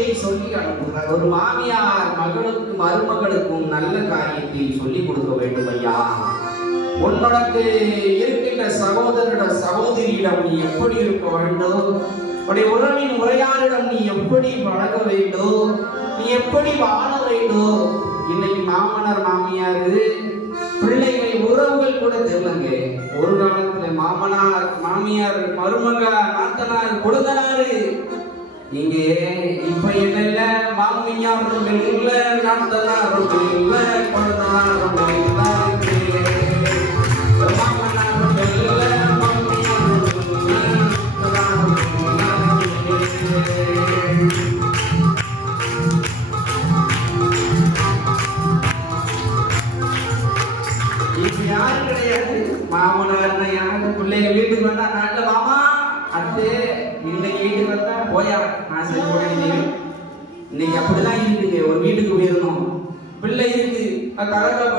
காரியத்தை சொல்லி அனுப்புகிறார். ஒரு மாமியார் மகளுக்கும் மருமகளுக்கும் நல்ல காரியத்தை சொல்லிக் கொடுக்க வேண்டும். ஐயா, உன்னோடக்கு இருக்கின்ற சகோதரியிடம் நீ எப்படி இருக்க வேண்டும், உடைய உறவின் உரையாரிடம் நீ எப்படி பழக வேண்டும், நீ எப்படி வாழ வேண்டும். இன்னைக்கு மாமனார் மாமியாரு பிள்ளைகள் உறவுகள் கூட தெரியலங்க. ஒரு காலத்துல மாமனார் மாமியார் மருமக நாத்தனார் கொடுத்தனாரு. இங்க இப்ப என்ன இல்ல, மாமியார் இல்ல, நாத்தனார் இல்ல, கொடுத்தனார் இல்ல, யாரும் கிடையாது. மாமனார் யாரு பிள்ளைங்க வீட்டுக்கு வந்தா நாட்டுல மாமா அத்து இன்னைக்கு வீட்டுக்கு வந்தா போயா நான் சரி போட இன்னைக்கு அப்படிதான் இருக்குங்க. ஒரு வீட்டுக்கு போயிருந்தோம், பிள்ளை இருக்கு,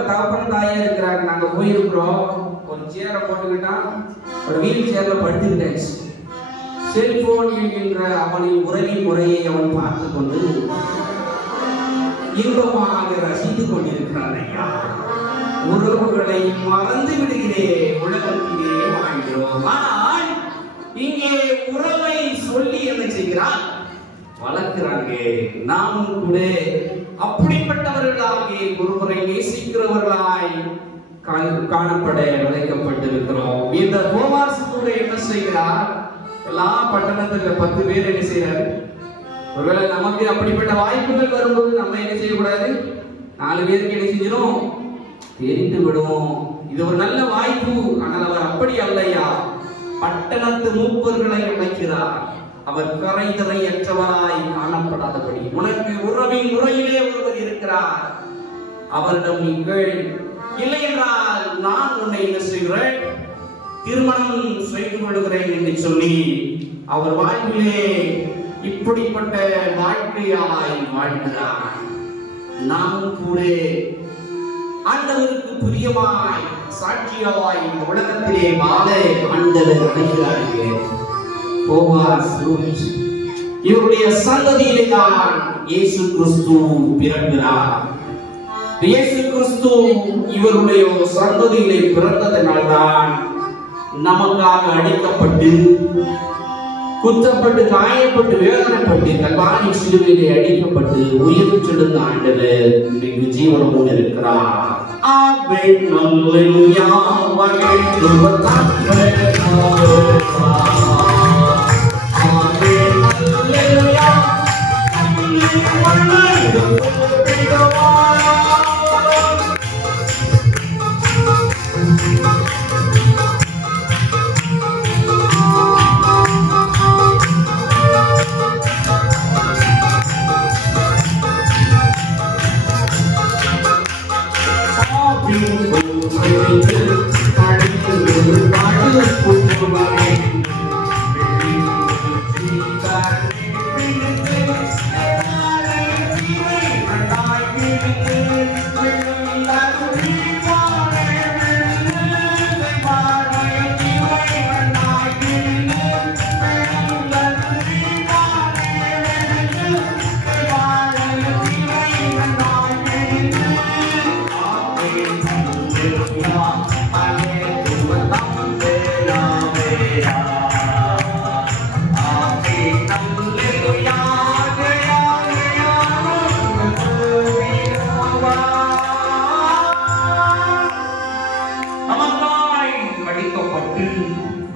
தகப்பன் தாயா இருக்கிறாங்க, நாங்க போயிருக்கிறோம். ஒரு சேரை போட்டுக்கிட்டான், ஒரு வீல் சேர்ல படுத்துக்கிட்டாச்சு. செல்போன் என்கின்ற அவனின் உறவின் முறையை அவன் பார்த்து கொண்டு இன்பமாக ரசித்துக் கொண்டிருக்கிறான். ஐயா, உறவுகளை மறந்து விடுகிறேன், உலகத்திலே வாழ்கிறோம். ஆனால் இங்கே உறவை சொல்லி என்ன செய்கிறார், வளர்க்கிறாங்க. நாமும் கூட அப்படிப்பட்டவர்களாக ஒருவரை நேசிக்கிறவர்களாய் காணப்பட விளைக்கப்பட்டிருக்கிறோம். இந்த போவாஸ் கூட என்ன செய்கிறார், எல்லா பட்டணத்துல 10 பேர் என்ன செய்யறாரு. ஒருவேளை நமக்கு அப்படிப்பட்ட வாய்ப்புகள் வரும்போது நம்ம என்ன செய்யக்கூடாது, 4 பேருக்கு என்ன செஞ்சிடும், தெரிந்து விடும். இது ஒரு நல்ல வாய்ப்பு. ஆனால் அவர் அப்படி அல்லையா, பட்டணத்து மூப்பர்களை அழைக்கிறார். அவர் கரைதரையற்றவராய் காணப்படாதபடி உனக்கு உறவின் முறையிலே ஒருவர் இருக்கிறார், அவரிடம் நீ கேள், இல்லை என்றால் நான் உன்னை என்ன செய்கிறேன், திருமணம் செய்து கொள்கிறேன் என்று சொல்லி அவர் வாழ்விலே இப்படிப்பட்ட வாழ்க்கையாய் வாழ்கிறார். நாமும் கூட ஆண்டவருக்கு பிரியமாய் சாட்சியாய் இந்த உலகத்திலே வாழ ஆண்டவர் அழைக்கிறார்கள். போவாஸ் ரூத் இவருடைய சந்ததியிலே தான் இயேசு கிறிஸ்து பிறக்கிறார். இயேசு கிறிஸ்து இவருடைய சந்ததியிலே பிறந்ததனால்தான் நமக்காக அடிக்கப்பட்டு குத்தப்பட்டு காயப்பட்டு வேதனைப்பட்டு கல்வாரி சிலுவையிலே அடிக்கப்பட்டு உயிர் செழுந்த ஆண்டவர் இன்றைக்கு ஜீவனோடு இருக்கிறார். ஆமென் அல்லேலூயா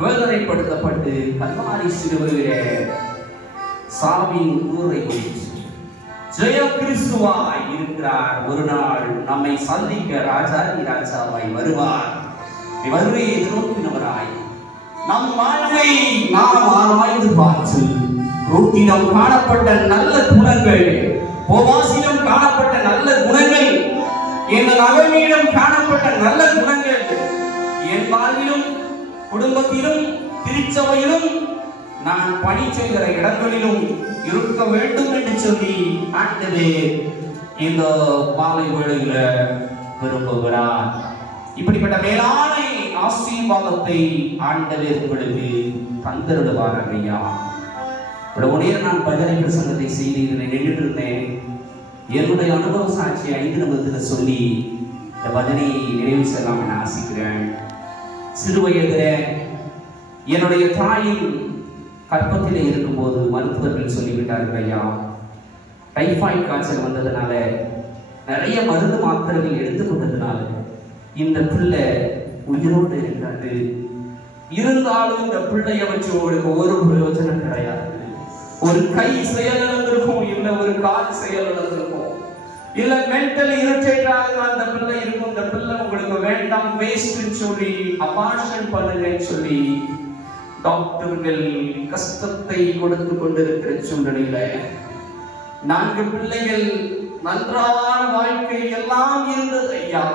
வேதனைப்படுத்தப்பட்டு கல்வாரி சிலுவையிலே சாவின் ஊரை ஜெய கிறிஸ்துவாய் இருக்கிறார். ஒரு நாள் நம்மை சந்திக்க ராஜாதி ராஜாவாய் வருவார். வருகையை எதிர்நோக்கினவராய் நம் வாழ்வை நாம் ஆராய்ந்து பார்த்து ரூத்திடம் காணப்பட்ட நல்ல குணங்கள், போவாசிடம் காணப்பட்ட நல்ல குணங்கள், என் நகமிடம் காணப்பட்ட நல்ல குணங்கள் என் வாழ்விலும் குடும்பத்திலும் திருச்சபையிலும் நான் பணி செய்கிற இடங்களிலும் இருக்க வேண்டும் என்று சொல்லி ஆண்டவர் இந்த மாலை வேளையில விரும்புகிறார். இப்படிப்பட்ட மேலான ஆசீர்வாதத்தை ஆண்டவர் உங்களுக்கு தந்திருவார். ஐயா, இவ்வளவு நேரம் நான் பஜனை பிரசங்கத்தை செய்து இதனை நின்றுட்டு இருந்தேன். என்னுடைய அனுபவ சாட்சி 5 நிமிடத்தில் சொல்லி இந்த பஜனையை நிறைவு செய்யலாம் என ஆசிக்கிறேன். சிறு வயதுல என்னுடைய தாயின் கற்பத்திலே இருக்கும்போது மருத்துவர்கள் சொல்லிவிட்டார்கள், ஐயா டைபாய்டு காய்ச்சல் வந்ததுனால நிறைய மருந்து மாத்திரைகள் எடுத்துக்கொண்டதுனால இந்த பிள்ளை உயிரோடு இருக்காது, இருந்தாலும் இந்த பிள்ளைய வச்சு உங்களுக்கு ஒரு பிரயோஜனம் கிடையாது. ஒரு கை செயலிழந்திருக்கும், இல்ல ஒரு கால் செயலிழந்திருக்கும், இல்ல மென்டல் இரிட்டேட்டாக அந்த பிள்ளை இருக்கும். இந்த பிள்ளை உங்களுக்கு வேண்டாம், வேஸ்ட்னு சொல்லி அபார்ஷன் பண்ணுங்கன்னு சொல்லி டாக்டர்கள் கஷ்டத்தை கொடுத்து கொண்டிருக்கிற சூழ்நிலையில 4 பிள்ளைகள் நன்றான வாழ்க்கை எல்லாம் இருந்தது. ஐயா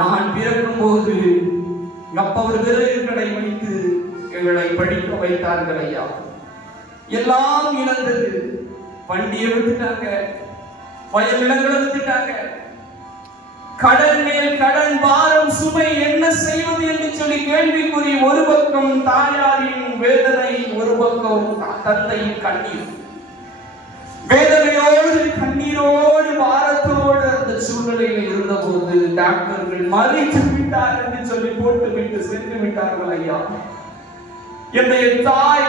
நான் பிறக்கும் போது அப்பா ஒரு விறகு கடை வைத்து எங்களை படிக்க வைத்தார்கள். ஐயா எல்லாம் இழந்தது. வண்டியை விட்டுட்டாங்க, வயல் நிலங்களை விட்டுட்டாங்க, கடன் மேல் கடன் பாரம் சுமை என்ன செய்வது என்று சொல்லி கேள்விக்குறி. ஒரு பக்கம் தாயாரின் வேதனை, ஒரு பக்கம் தந்தையின் கண்ணீர். வேதனையோடு கண்ணீரோடு பாரத்தோடு அந்த சூழ்நிலையில் இருந்த போது டாக்டர்கள் மறித்து விட்டார் என்று சொல்லி போட்டு விட்டு சென்று விட்டார்கள். ஐயா என்னுடைய தாய்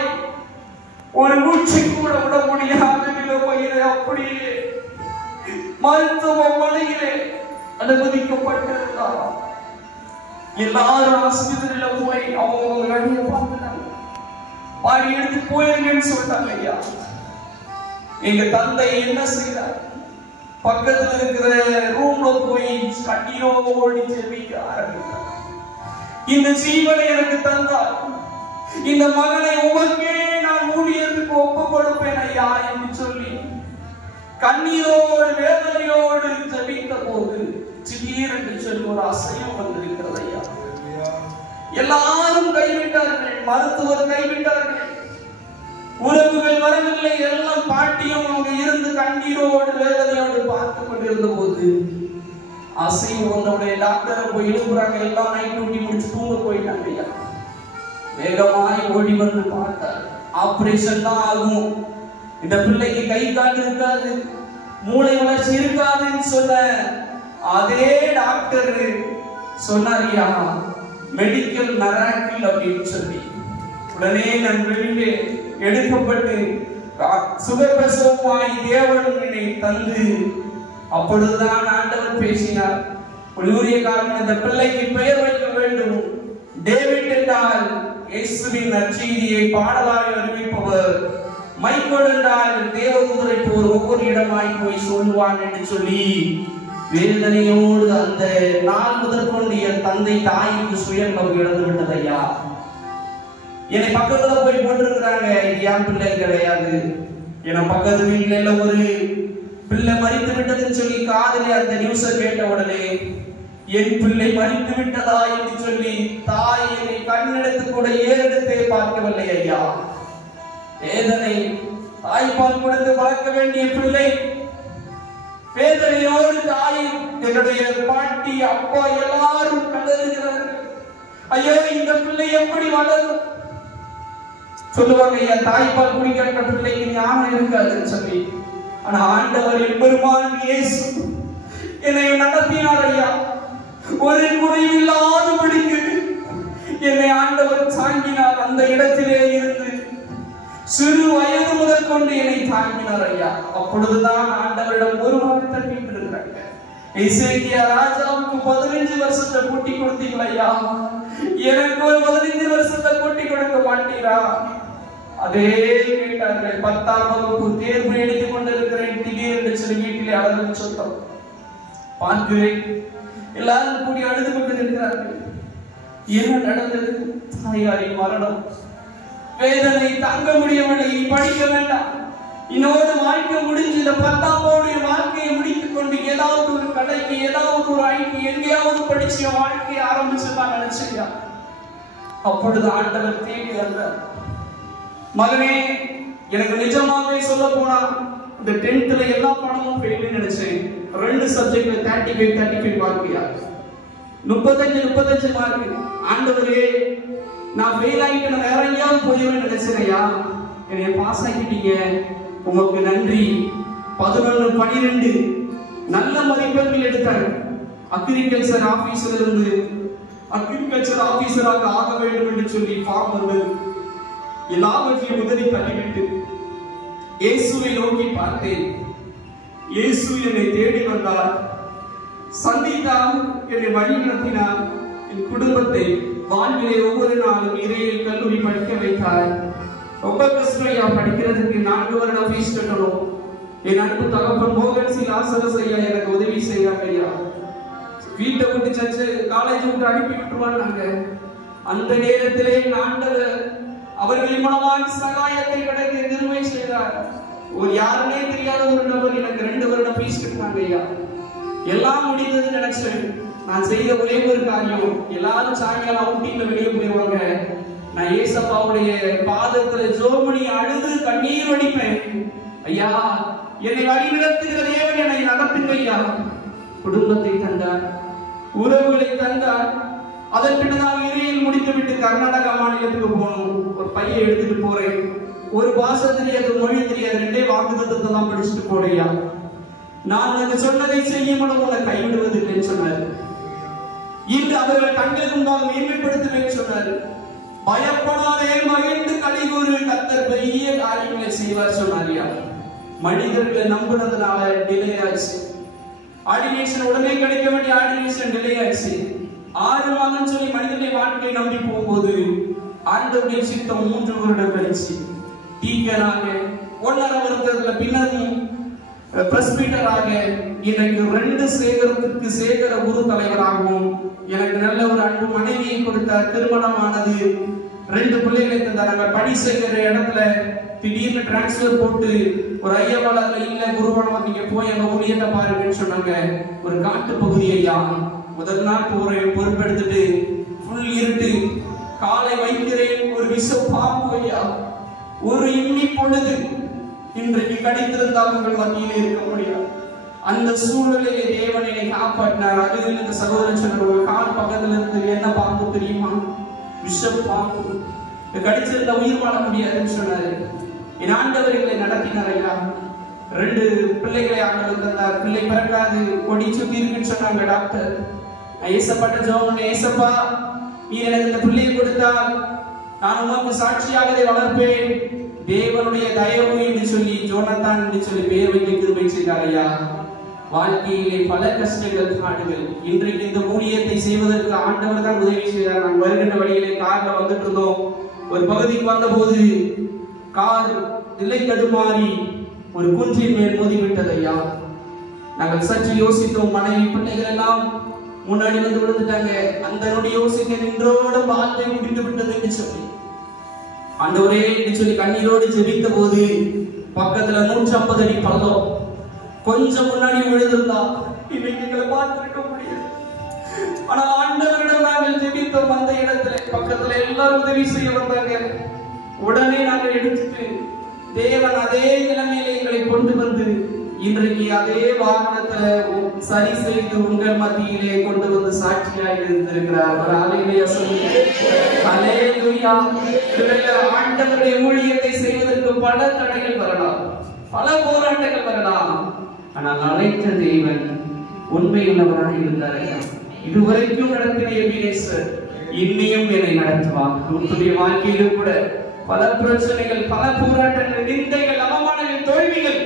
ஒரு மூச்சு கூட விட முடியாத நிலைமையிலே அப்படியே மருத்துவமனையிலே அனுமதிக்கப்பட்டிருந்தார். எல்லாரும் ஆஸ்பத்திரியில போய் அவங்க வேலையை பார்த்துட்டாங்க, பாடி எடுத்து போயிருங்கன்னு சொல்லிட்டாங்க. ஐயா எங்க தந்தை என்ன செய்தார்? பக்கத்துல இருக்கிற ரூம்ல போய் கண்ணீரோடு ஜெபிக்க ஆரம்பித்தார். இந்த ஜீவனை எனக்கு தந்தார், இந்த மகனை உமக்கே நான் ஊழியத்துக்கு ஒப்பு கொடுப்பேன் ஐயா என்று சொல்லி கண்ணீரோடு வேதனையோடு ஜெபித்த போது திடீரென்று சொல்லி ஒரு அசையம் வந்திருக்கிறது. ஐயா எல்லாரும் கைவிட்டார்கள், மருத்துவர் கைவிட்டார்கள், உறவுகள் வரவில்லை. எல்லாம் பாட்டியும் அவங்க இருந்து கண்ணீரோடு வேதனையோடு பார்த்து கொண்டிருந்த போது அசைவு வந்தவுடைய டாக்டரை போய் எழுப்புறாங்க. எல்லாம் நைட் டியூட்டி முடிச்சு தூங்க போயிட்டாங்க. ஐயா வேகமாய் ஓடி வந்து பார்த்தார். ஆபரேஷன் தான் ஆகும், இந்த பிள்ளைக்கு கை கால் இருக்காது, மூளை வளர்ச்சி இருக்காதுன்னு சொன்ன அதே டாக்டர் சொன்னாரியா மெடிக்கல் மிராக்கிள் அப்படின்னு சொல்லி உடனே நான் வெளியே எடுக்கப்பட்டு சுகப்பிரசவமாய் தேவன் என்னை தந்து அப்பொழுதுதான் ஆண்டவர் பேசினார். உரிய காரணம் இந்த பிள்ளைக்கு பெயர் வைக்க வேண்டும். டேவிட் என்றால் இயேசுவின் நற்செய்தியை பாடலாய் அறிவிப்பவர், மைக்கேல் என்றால் தேவதூதரை போர் ஒவ்வொரு இடமாய் போய் சொல்லுவான் என்று சொல்லி வேதனையோடு அந்த நாள் முதற்கொண்டு என் தந்தை தாய்க்கு சுயநலம் இழந்து விட்டது. ஐயா என்னை பக்கத்துல போய் போட்டிருக்கிறாங்க, இது என் பிள்ளை கிடையாது. என பக்கத்து வீட்டுல ஒரு பிள்ளை மறித்து விட்டதுன்னு சொல்லி காதலி அந்த நியூஸை கேட்ட உடனே என் பிள்ளை மறித்து விட்டதா என்று சொல்லி தாய் என்னை கண்ணெடுத்து கூட ஏறெடுத்தே பார்க்கவில்லை. ஐயா வேதனை, தாய்ப்பால் கொடுத்து வளர்க்க வேண்டிய பிள்ளை வேதனையோடு தாய், என்னுடைய பாட்டி அப்பா எல்லாரும் கதறுகிறார்கள். ஐயோ இந்த பிள்ளை எப்படி வளரும்? சொல்லுவாங்க ஐயா தாய்ப்பால் குடிக்கிற பிள்ளைக்கு ஞானம் இருக்காதுன்னு சொல்லி. ஆனா ஆண்டவர் எம்பெருமான் இயேசு என்னை நடத்தினார். ஐயா ஒரு குறைவில்லாதபடிக்கு என்னை ஆண்டவர் தாங்கினார். அந்த இடத்திலே இருந்து சிறு வயது முதல் கொண்டு என்னை தாங்கினார். ஐயா அப்பொழுதுதான் ஆண்டவரிடம் ஒரு வார்த்தை கேட்டிருக்கிறாங்க, எசேக்கியா ராஜாவுக்கு 15 வருஷத்தை கூட்டி கொடுத்தீங்களா ஐயா, எனக்கு ஒரு 15 வருஷத்தை கூட்டி கொடுக்க மாட்டீரா? அதே கேட்டார்கள். 10ஆம் வகுப்பு தேர்வு எழுதி கொண்டிருக்கிறேன், திடீரென்று சொல்லி வீட்டிலே அழுது சொத்தம் பார்க்கிறேன். எல்லாரும் கூடி அழுது கொண்டிருக்கிறார்கள். என்ன நடந்தது? தாயாரின் மரணம். வேதனை தாங்க முடியவில்லை. படிக்க வேண்டாம், இன்னொரு வாழ்க்கை முடிஞ்சு இந்த 10ஆம் வகுப்பு வாழ்க்கையை முடித்துக் கொண்டு ஏதாவது ஒரு கடைக்கு, ஏதாவது ஒரு ஐடி, எங்கேயாவது படிச்சு வாழ்க்கையை ஆரம்பிச்சுதான் நினைச்சியா. அப்பொழுது ஆண்டவர் தேடி வந்தார். மகனே எனக்கு நிஜமாவே சொல்ல போனா இந்த 10th எல்லா பாடமும் ஃபெயில் நினைச்சேன். 2 சப்ஜெக்ட்ல 35 மார்க்கியா, 35 மார்க். ஆண்டவரே நான் ஃபெயில் ஆகிட்டு வேற எங்கேயாவது போயிடுவேன் நினைச்சேனையா. என்னை பாஸ் ஆக்கிட்டீங்க, உங்களுக்கு நன்றி. 11-12 நல்ல மதிப்பெண்கள் எடுத்தார். அக்ரிகல்ச்சர் ஆபீசர் இருந்து அக்ரிகல்ச்சர் ஆபீசராக ஆக வேண்டும் என்று சொல்லி ஃபார்ம் வந்தது. எல்லாவற்றையும் முதலில் தள்ளிவிட்டு இயேசுவை நோக்கி பார்த்தேன். இயேசு என்னை தேடி வந்தார், சந்தித்தார், என்னை வழி நடத்தினார். என் குடும்பத்தை வாழ்விலே ஒவ்வொரு நாளும் இறையில் கல்லூரி படிக்க வைத்தார். ரொம்ப கஷ்டம் ஐயா, படிக்கிறதுக்கு 4 வருடம் ஃபீஸ் கட்டணும். என் அன்பு தகப்பன் மோகன் சி லாசரஸ் ஐயா எனக்கு உதவி செய்யாங்க ஐயா. வீட்டை விட்டு சர்ச்சு காலேஜ் விட்டு அனுப்பி விட்டுருவாங்க. அந்த நேரத்திலே ஆண்டவர் அவர்களின் மூலமாக சகாயத்தை கிடைக்க நிர்மை செய்தார். ஒரு யாருன்னே தெரியாத ஒரு நபர் எனக்கு 2 வருடம் ஃபீஸ் கட்டினாங்க ஐயா. எல்லாம் முடிந்தது நினைச்சேன். நான் செய்த ஒரே ஒரு காரியம், எல்லாரும் சாயங்காலம் அவுட்டிங்ல வெளியே போயிடுவாங்க, நான் ஏசப்பாவுடைய பாதத்துல ஜோமணி அழுது கண்ணீர் வடிப்பேன். ஐயா, என்னை வழி நடத்துகிற தேவன் என்னை நடத்துங்க ஐயா. குடும்பத்தை தந்தார், உறவுகளை தந்தார். அதன் பின்னதாக இறையில் முடித்துவிட்டு கர்நாடகா மாநிலத்துக்கு போகணும். ஒரு பையை எடுத்துட்டு போறேன். ஒரு பாஷை தெரியாது, மொழி தெரியாது, 2 வாக்குத்தத்தத்தை தான் படிச்சுட்டு போறையா. நான் உனக்கு சொன்னதை செய்யும் உன்னை கைவிடுவதில்லைன்னு சொன்னார். இன்று அவர்கள் கண்களுக்கு முன்பாக மேன்மைப்படுத்துவேன்னு சொன்னார். பயப்படாதே, மகிழ்ந்து கலிகூறு, கர்த்தர் பெரிய காரியங்களை செய்வார் சொன்னாரியா. மனிதர்களை நம்புனதுனால டிலே ஆச்சு. ஆர்டினேஷன் உடனே கிடைக்க வேண்டிய ஆர்டினேஷன் டிலே ஆச்சு. 6 மாதம் சொல்லி மனிதனை வாழ்க்கையை நம்பி போகும்போது ஆண்டவருடைய சித்தம் 3 வருடம் கழிச்சு டீக்கராக 1.5 வருடத்துல பின்னரும் பிரஸ்பீட்டராக எனக்கு 2 சேகரத்துக்கு சேகர குரு தலைவராகவும் எனக்கு நல்ல ஒரு அன்பு மனைவியை கொடுத்தார். திருமணமானது, 2 பிள்ளைகளை தந்தார். நாங்கள் பணி செய்கிற இடத்துல திடீர்னு டிரான்ஸ்பர் போட்டு ஒரு ஐயவாளர்ல இல்ல குருவனம் நீங்க போய் அங்க ஊழியத்தை பாருங்கன்னு சொன்னாங்க. ஒரு காட்டு பகுதி ஐயா. முதல் நாள் போறேன், பொறுப்பெடுத்துட்டு ஃபுல் இருட்டு, காலை வைக்கிறேன், ஒரு விஷ பாம்பு ஐயா. ஒரு இம்மி பொழுது இன்றைக்கு கடித்திருந்தால் உங்கள் மத்தியில் இருக்க முடியாது. அந்த சூழ்நிலையை தேவன் என்னை காப்பாற்றினார். அருகில் இருந்த சகோதரன் சொன்னார், கால் பக்கத்துல இருந்து என்ன பாம்பு தெரியுமா? விஷ பாம்பு, கடிச்சிருந்தா உயிர் வாழ முடியாதுன்னு சொன்னாரு. என் ஆண்டவர் எங்களை நடத்தினார் ஐயா. 2 பிள்ளைகளை ஆண்டவர் தந்தார். பிள்ளை பிறக்காது, கொடி சுத்தி இருக்குன்னு சொன்னாங்க டாக்டர். ஏசப்பட்ட ஜோம், ஏசப்பா நீ எனக்கு இந்த பிள்ளையை கொடுத்தால் நான் உனக்கு சாட்சியாகவே வளர்ப்பேன், தேவனுடைய தயவு என்று சொல்லி ஜோனத்தான் என்று சொல்லி பேர் வைக்க கிருபை செய்தார் ஐயா. வாழ்க்கையிலே பல கஷ்டங்கள் பாடுகள். இன்றைக்கு இந்த ஊழியத்தை செய்வதற்கு ஆண்டவர் தான் உதவி செய்தார். நாங்கள் வருகின்ற வழியிலே கார்ல வந்துட்டு இருந்தோம். ஒரு பகுதிக்கு வந்த போது கார் நிலை தடுமாறி ஒரு குன்றின் மேல் மோதிவிட்டது ஐயா. நாங்கள் சற்று யோசித்தோம். மனைவி பிள்ளைகள் எல்லாம் முன்னாடி வந்து விழுந்துட்டாங்க. அந்த நொடி யோசிக்க நின்றோட வாழ்க்கை முடிந்து விட்டது என்று சொல்லி ஆண்டவரே என்று சொல்லி கண்ணீரோடு ஜெபித்த போது பக்கத்துல 150 அடி பள்ளம். கொஞ்சம் முன்னாடி விழுந்திருந்தா இன்னைக்கு எங்களை பார்த்திருக்க முடியாது. ஆனா ஆண்டவரிடம் நாங்கள் ஜெபித்தோம். அந்த இடத்துல பக்கத்துல எல்லாரும் உதவி செய்ய வந்தாங்க. உடனே நாங்கள் எடுத்துட்டு தேவன் அதே நிலைமையில எங்களை கொண்டு வந்து இன்றைக்கு அதே வாகனத்துல சரி செய்து உங்கள் மத்தியிலே கொண்டு வந்து சாட்சியாக இருந்திருக்கிறார். ஒரு ஹல்லேலூயா சொல்லுங்க. ஹல்லேலூயா. ஆண்டவருடைய ஊழியத்தை செய்வதற்கு பல தடைகள் வரலாம், பல போராட்டங்கள் வரலாம். ஆனால் அழைத்த தேவன் உண்மையுள்ளவராக இருந்தார். இதுவரைக்கும் நடத்தின எபினேசர் இன்னையும் என்னை நடத்துவார். உங்களுடைய வாழ்க்கையிலும் கூட பல பிரச்சனைகள், பல போராட்டங்கள், நிந்தைகள், அவமானங்கள், தோல்விகள்.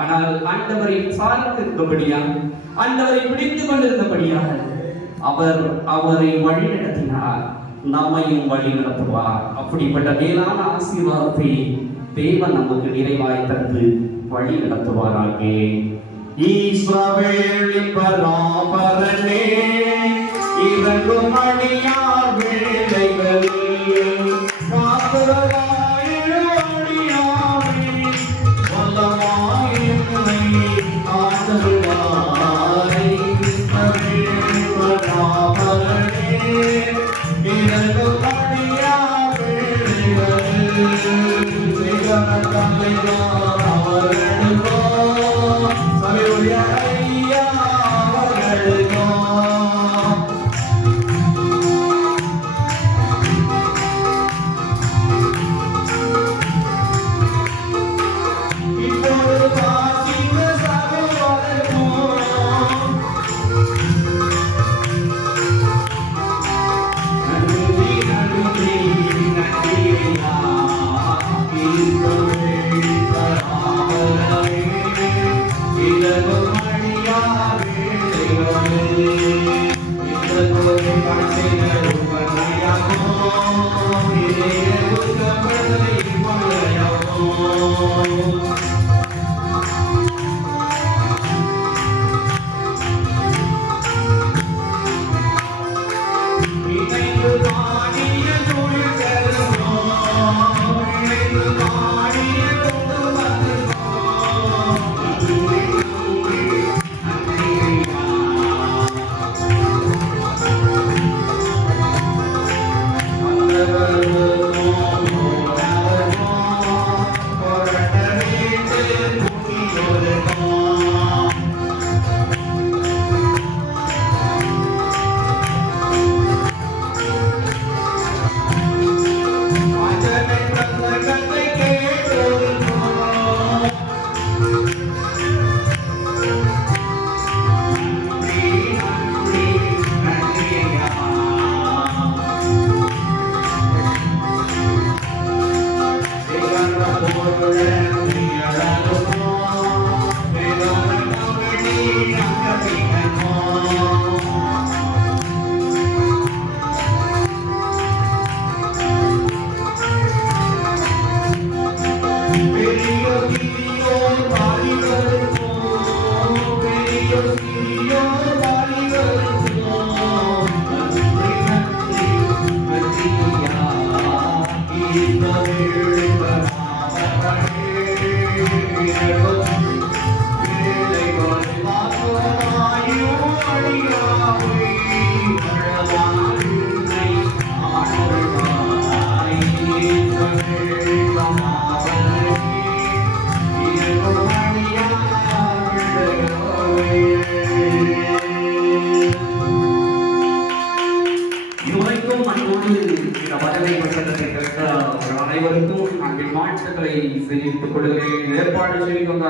ஆனால் ஆண்டவரை சார்ந்திருந்தபடியாக, ஆண்டவரை பிடித்துக் கொண்டிருந்தபடியாக அவரை வழி நடத்தினார். நம்மையும் வழி நடத்துவார். அப்படிப்பட்ட மேலான ஆசீர்வாதத்தை தேவன் நமக்கு நிறைவாய் தந்து வழி நடத்துவாராக. ஈஸ்வவேலின் பராபரனே, இறங்கும் அடியார் வேளைகள்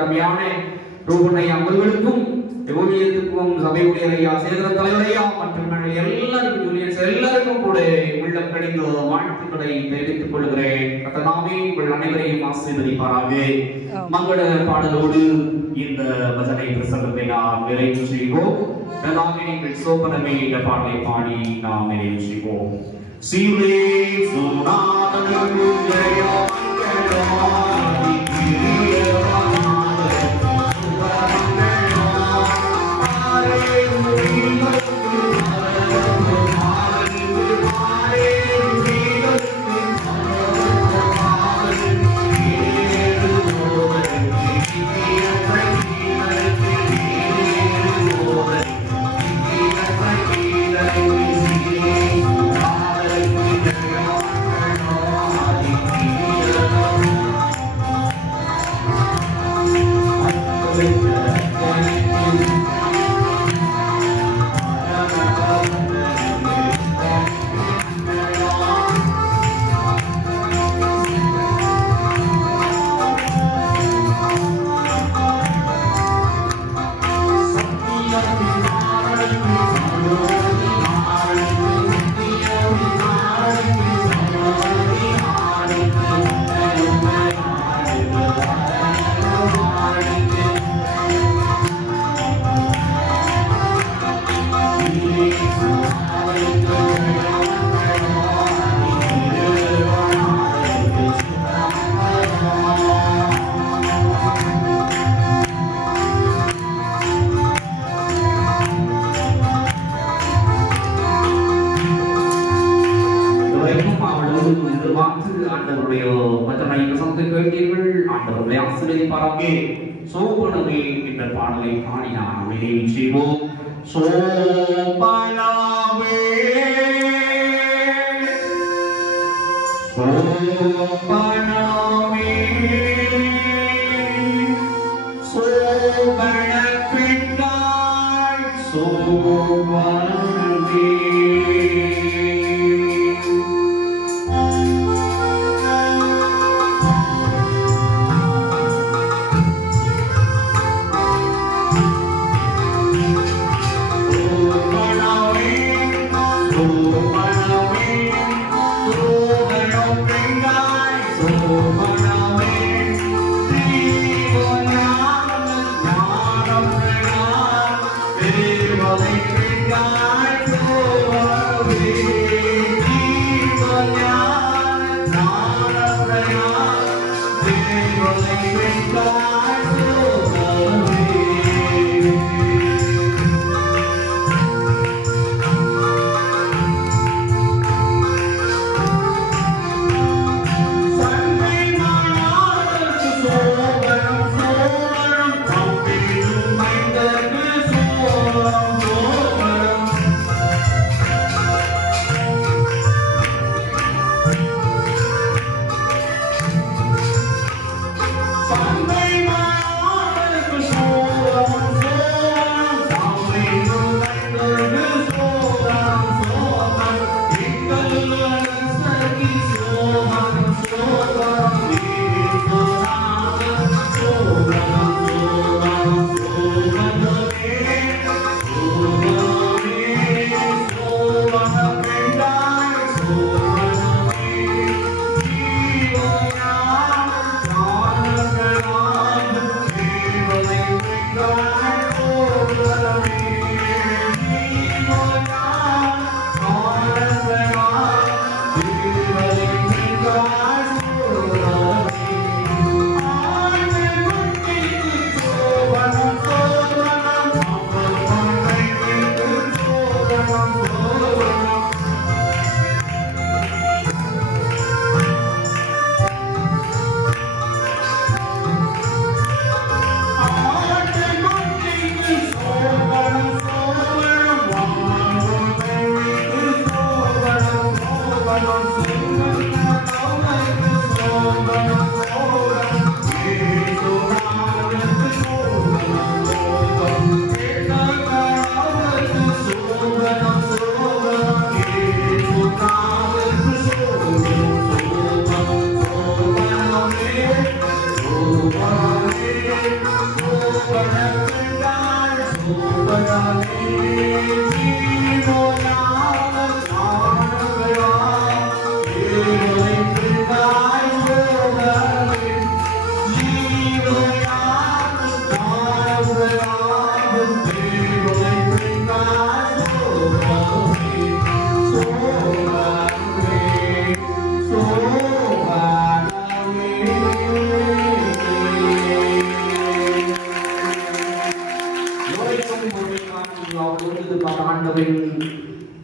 அருமையான ரூபனை அவர்களுக்கும் ஊழியத்துக்கும் சபை ஊழியரையா சேகர தலைவரையா மற்றும் எல்லாருக்கும் கூட உள்ளம் கடிந்த வாழ்த்துக்களை தெரிவித்துக் கொள்கிறேன். கர்த்தர் உங்கள் அனைவரையும் ஆசீர்வதிப்பாராக. மங்கள பாடலோடு இந்த வசனை பிரசங்கத்தை நாம் நிறைவு செய்வோம். நீங்கள் சோபனமே இந்த பாடலை பாடி நாம் நிறைவு செய்வோம். சீவே சுனாதனு ஜெயா சோபனமே என்ற பாடலை பாடி நாம் நிறைவு செய்வோம். சோபனமே சோபனமே சோபன பெண்ணாய் சோபனமே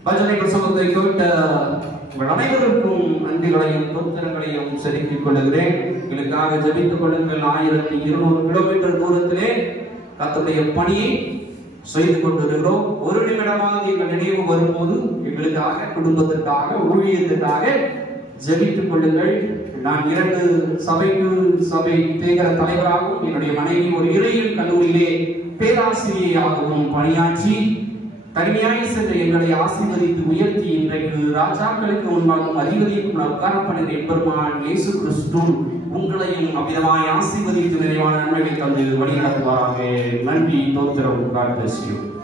பஜனை பிரசங்கத்தை கேட்ட உங்கள் அனைவருக்கும் நன்றிகளையும் தோத்திரங்களையும் செலுத்திக் கொள்கிறேன். எங்களுக்காக ஜெபித்துக் கொள்ளுங்கள். 1200 கிலோமீட்டர் தூரத்திலே கர்த்தருடைய பணியை செய்து கொண்டிருக்கிறோம். ஒரு நிமிடமாக எங்கள் நினைவு வரும்போது எங்களுக்காக, குடும்பத்திற்காக, ஊழியத்திற்காக ஜெபித்துக் கொள்ளுங்கள். நான் 2 சபை தேகர தலைவராகவும், என்னுடைய மனைவி ஒரு இறையியல் கல்லூரியிலே பேராசிரியராகவும் பணியாற்றி தனியாய் சென்ற எங்களை ஆசீர்வதித்து உயர்த்தி இன்றைக்கு ராஜாக்களுக்கு முன்பாகவும் அதிபதிக்கும் உட்காரப்பட்ட எம்பெருமான் இயேசு கிறிஸ்து உங்களையும் அவ்விதமாய் ஆசீர்வதித்து நிறைவான நன்மைகளை தந்து வழிநடத்துவாராக. நன்றி, தோத்திரம். God bless you.